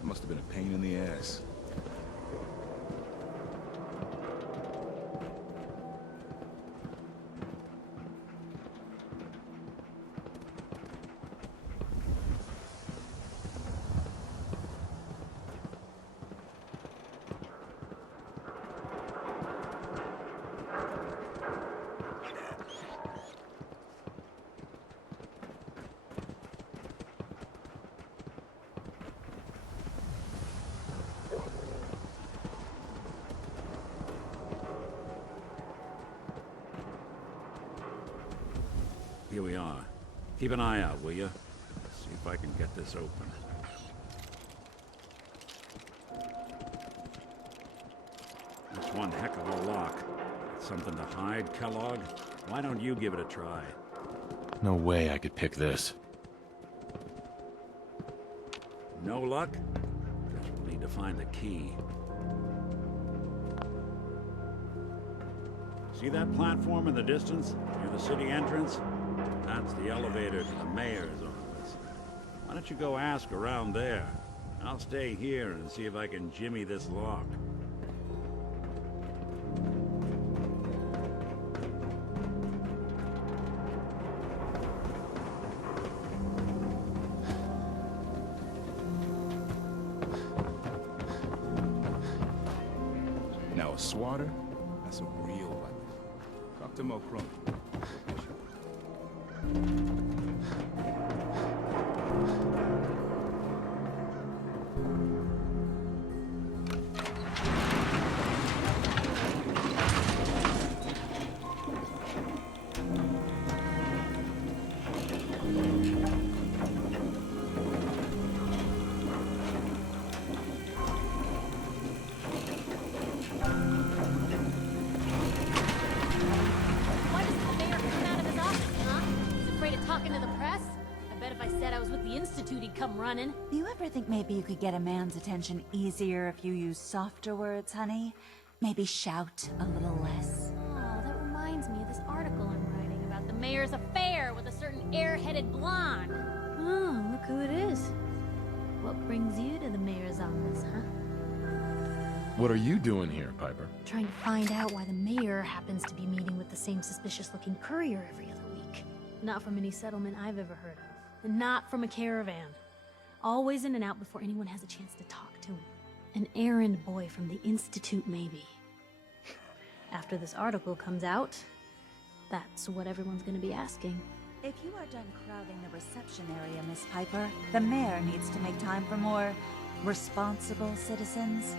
It must have been a pain in the ass. Here we are. Keep an eye out, will you? See if I can get this open. That's one heck of a lock. Something to hide, Kellogg? Why don't you give it a try? No way I could pick this. No luck? Guess we'll need to find the key. See that platform in the distance, near the city entrance? That's the elevator to the mayor's office. Why don't you go ask around there? I'll stay here and see if I can jimmy this lock. Now a swatter? That's a real weapon. Talk to Mo Cronin. Why doesn't the mayor come out of his office, huh? He's afraid of talking to the press? I bet if I said I was with the Institute, he'd come running. Do you ever think maybe you could get a man's attention easier if you use softer words, honey? Maybe shout a little less. Oh, that reminds me of this article I'm writing about the mayor's affair with a certain air-headed blonde. Oh, look who it is. What brings you to the mayor's office, huh? What are you doing here, Piper? Trying to find out why the mayor happens to be meeting with the same suspicious-looking courier every other week. Not from any settlement I've ever heard of. And not from a caravan. Always in and out before anyone has a chance to talk to him. An errand boy from the Institute, maybe. After this article comes out, that's what everyone's gonna be asking. If you are done crowding the reception area, Miss Piper, the mayor needs to make time for more responsible citizens.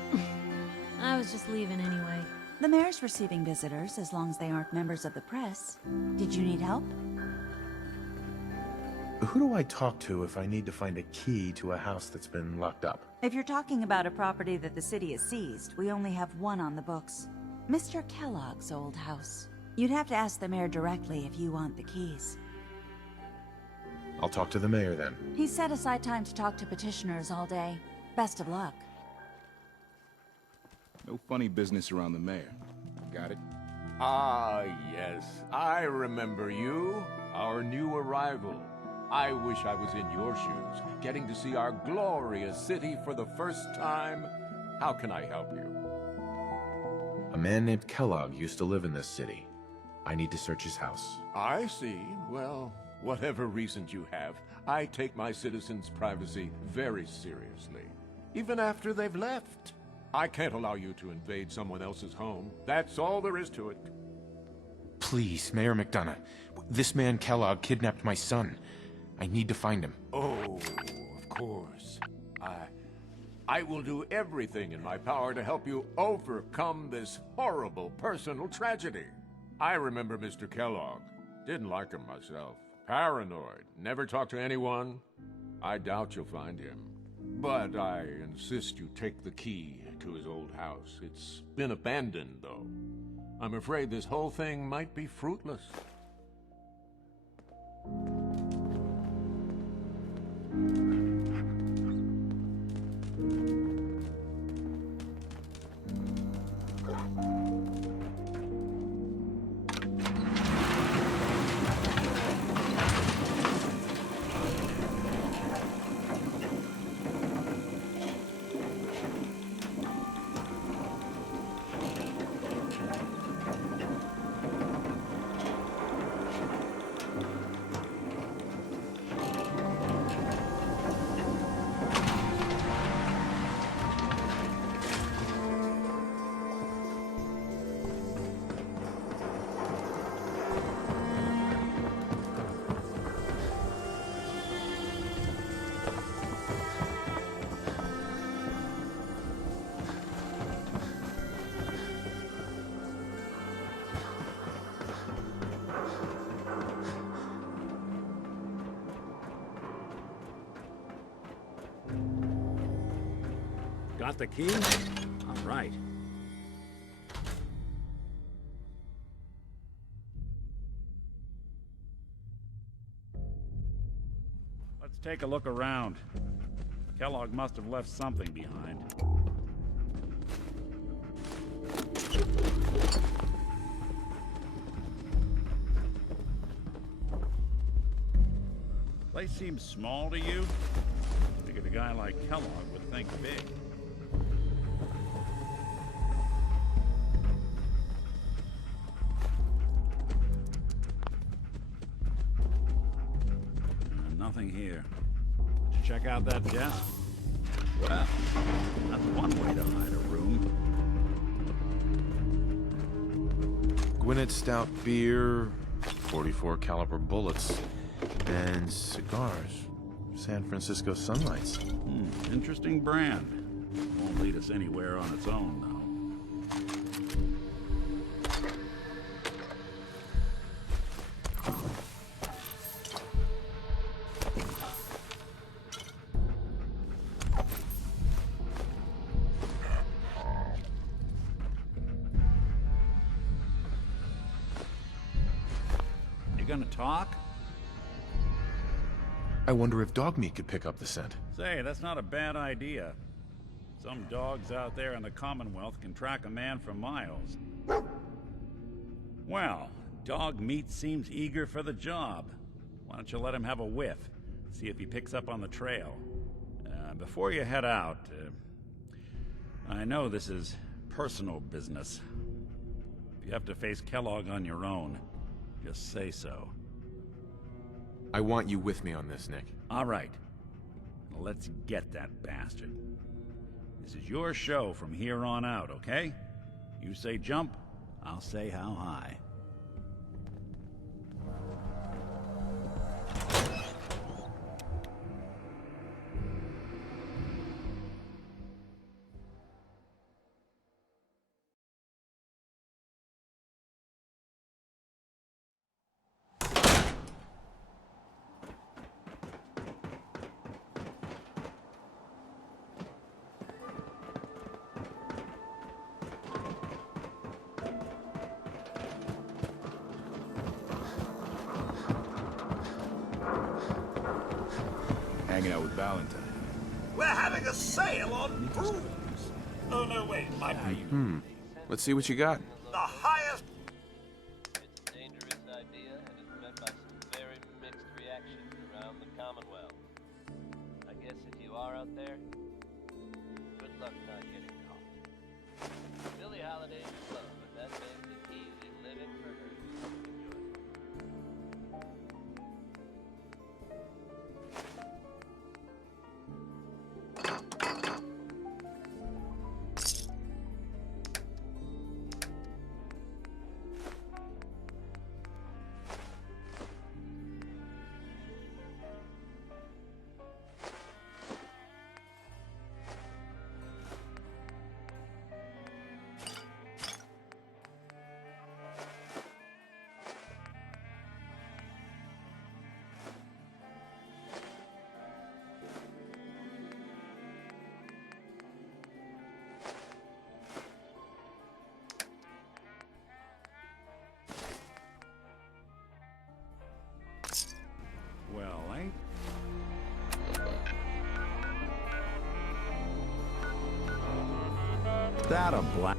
I was just leaving anyway. The mayor's receiving visitors as long as they aren't members of the press. Did you need help? Who do I talk to if I need to find a key to a house that's been locked up? If you're talking about a property that the city has seized, we only have one on the books. Mr. Kellogg's old house. You'd have to ask the mayor directly if you want the keys. I'll talk to the mayor then. He's set aside time to talk to petitioners all day. Best of luck. No funny business around the mayor. Got it? Ah, yes. I remember you. Our new arrival. I wish I was in your shoes, getting to see our glorious city for the first time. How can I help you? A man named Kellogg used to live in this city. I need to search his house. I see. Well, whatever reasons you have, I take my citizens' privacy very seriously. Even after they've left. I can't allow you to invade someone else's home. That's all there is to it. Please, Mayor McDonough. This man Kellogg kidnapped my son. I need to find him. Oh, of course. I will do everything in my power to help you overcome this horrible personal tragedy. I remember Mr. Kellogg. Didn't like him myself. Paranoid. Never talked to anyone. I doubt you'll find him. But I insist you take the key to his old house. It's been abandoned, though. I'm afraid this whole thing might be fruitless. Got the key? All right. Let's take a look around. Kellogg must have left something behind. Place seems small to you? I figured a guy like Kellogg would think big. Nothing here. Did you check out that desk? Well, that's one way to hide a room. Gwinnett Stout beer, 44 caliber bullets, and cigars. San Francisco Sunlights. Interesting brand. Won't lead us anywhere on its own, though. You gonna talk? I wonder if dog meat could pick up the scent. Say, that's not a bad idea. Some dogs out there in the Commonwealth can track a man for miles. Well, dog meat seems eager for the job. Why don't you let him have a whiff? See if he picks up on the trail. Before you head out, I know this is personal business. If you have to face Kellogg on your own, just say so. I want you with me on this, Nick. All right. Let's get that bastard. This is your show from here on out, okay? You say jump, I'll say how high. Hanging out with Valentine. We're having a sale on brooms. Oh, no, wait, my... Let's see what you got. The highest... It's a dangerous idea, and it's met by some very mixed reactions around the Commonwealth. I guess if you are out there, good luck not getting caught. Billie Holiday is love, but that makes it easy living for her. Well, ain't that a black...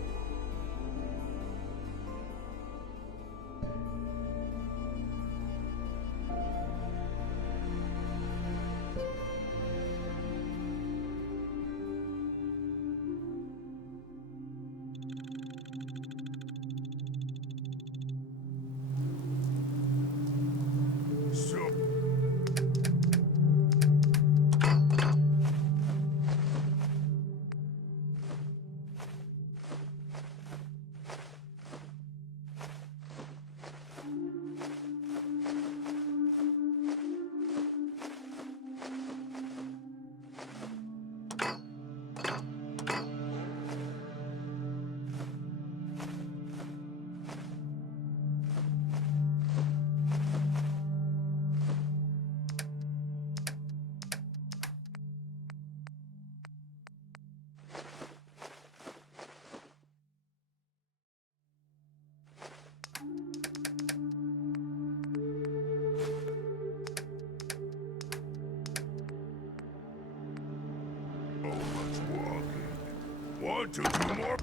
want to do more?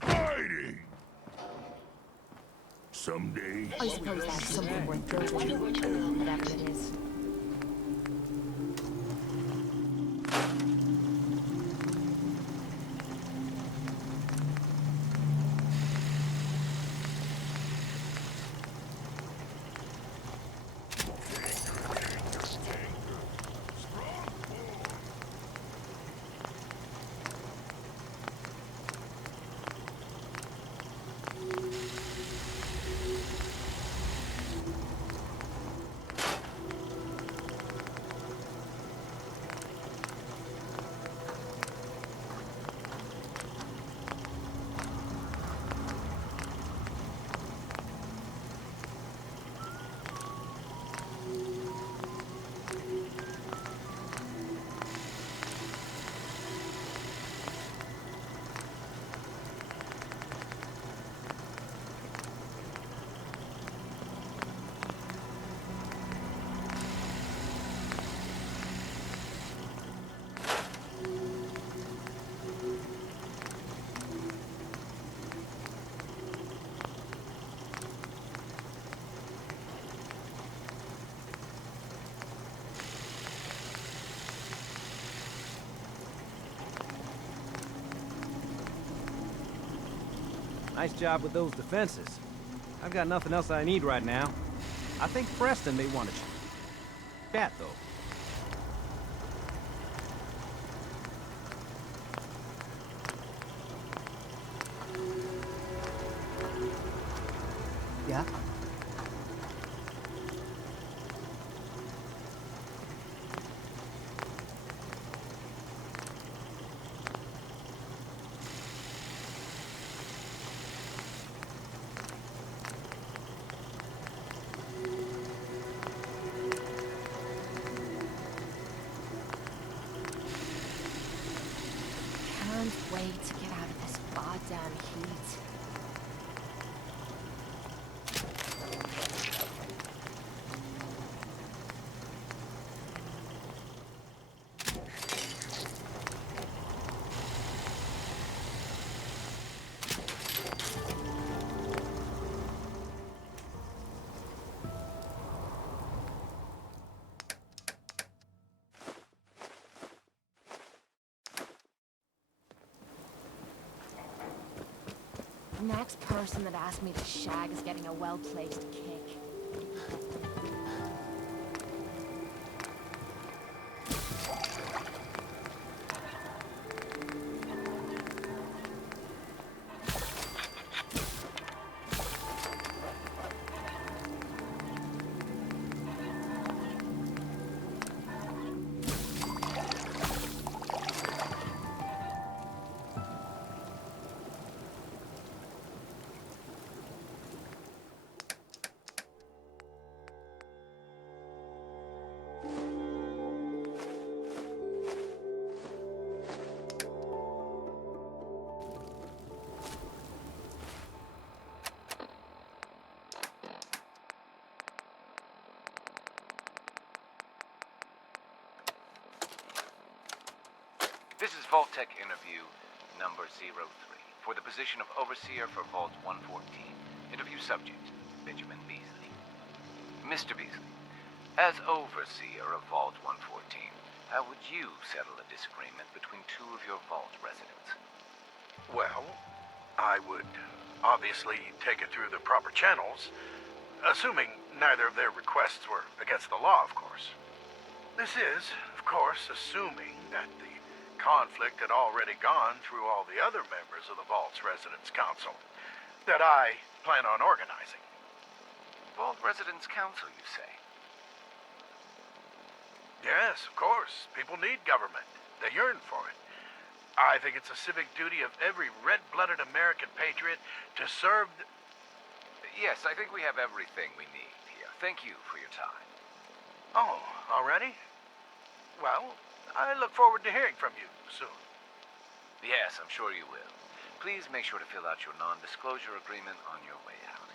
Fighting! Someday. I suppose that's something worth building, whatever it is. Nice job with those defenses. I've got nothing else I need right now. I think Preston may want to chat, though. Yeah? Can't wait to get out of this goddamn heat. The next person that asks me to shag is getting a well-placed kick. This is Vault-Tec interview number 03 for the position of Overseer for Vault 114. Interview subject, Benjamin Beasley. Mr. Beasley, as Overseer of Vault 114, how would you settle a disagreement between two of your Vault residents? Well, I would obviously take it through the proper channels, assuming neither of their requests were against the law, of course. This is, of course, assuming that the conflict had already gone through all the other members of the Vault's Residence Council that I plan on organizing. Vault Residence Council, you say? Yes, of course. People need government. They yearn for it. I think it's a civic duty of every red-blooded American patriot to serve Yes, I think we have everything we need. thank you for your time. Oh, already? Well, I look forward to hearing from you soon. Yes, I'm sure you will. Please make sure to fill out your non-disclosure agreement on your way out.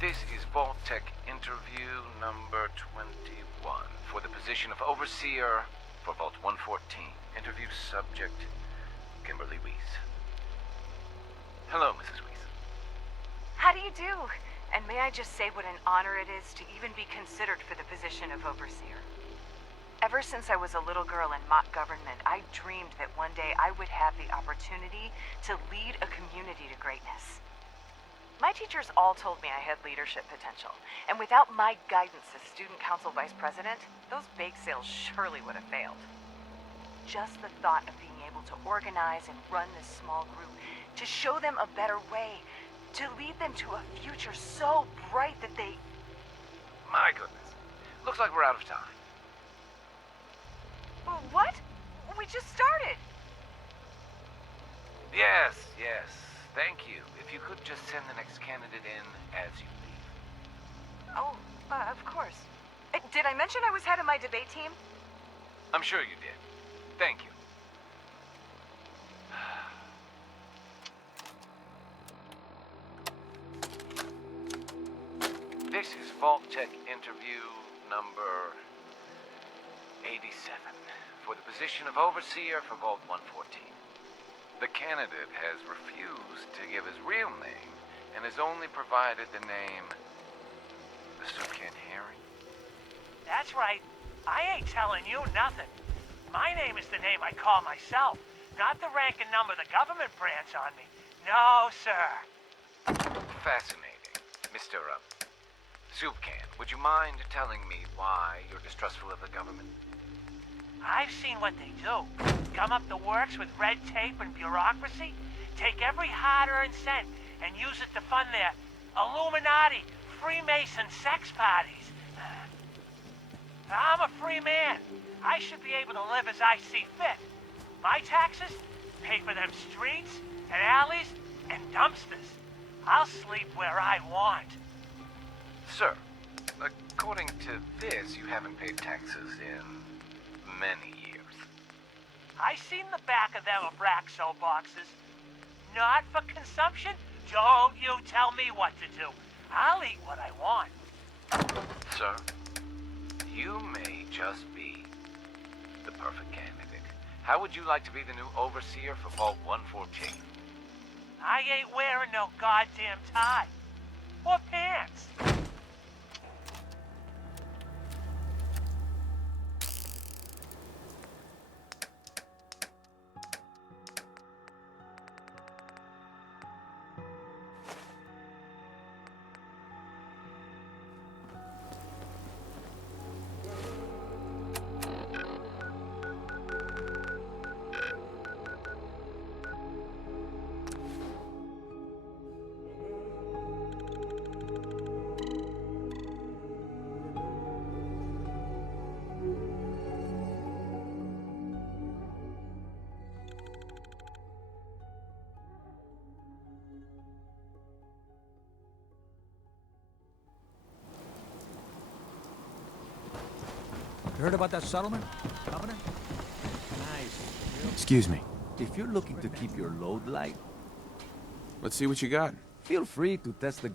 This is Vault-Tec interview number 21 for the position of Overseer for Vault 114. Interview subject, Kimberly Weiss. Hello, Mrs. Weiss. How do you do? And may I just say what an honor it is to even be considered for the position of Overseer. Ever since I was a little girl in mock government, I dreamed that one day I would have the opportunity to lead a community to greatness. My teachers all told me I had leadership potential, and without my guidance as student council vice president, those bake sales surely would have failed. Just the thought of being able to organize and run this small group, to show them a better way, to lead them to a future so bright that they... My goodness. Looks like we're out of time. What? We just started! Yes, yes. Thank you. If you could just send the next candidate in as you leave. Oh, of course. Did I mention I was head of my debate team? I'm sure you did. Thank you. This is Vault-Tec interview number 87 for the position of Overseer for Vault 114. The candidate has refused to give his real name and has only provided the name the Soup Can Harry. That's right. I ain't telling you nothing. My name is the name I call myself, not the rank and number the government branch on me. No, sir. Fascinating. Mr. Soup Can, would you mind telling me why you're distrustful of the government? I've seen what they do. Gum up the works with red tape and bureaucracy, take every hard-earned cent and use it to fund their Illuminati, Freemason sex parties. I'm a free man. I should be able to live as I see fit. My taxes pay for them streets and alleys and dumpsters. I'll sleep where I want. Sir, according to this, you haven't paid taxes in many years. I seen the back of them Abraxo boxes. Not for consumption? Don't you tell me what to do. I'll eat what I want. Sir, you may just be the perfect candidate. How would you like to be the new Overseer for Vault 114? I ain't wearing no goddamn tie. Or pants. You heard about that settlement, Governor? Nice. Excuse me. If you're looking to keep your load light, Let's see what you got. feel free to test the...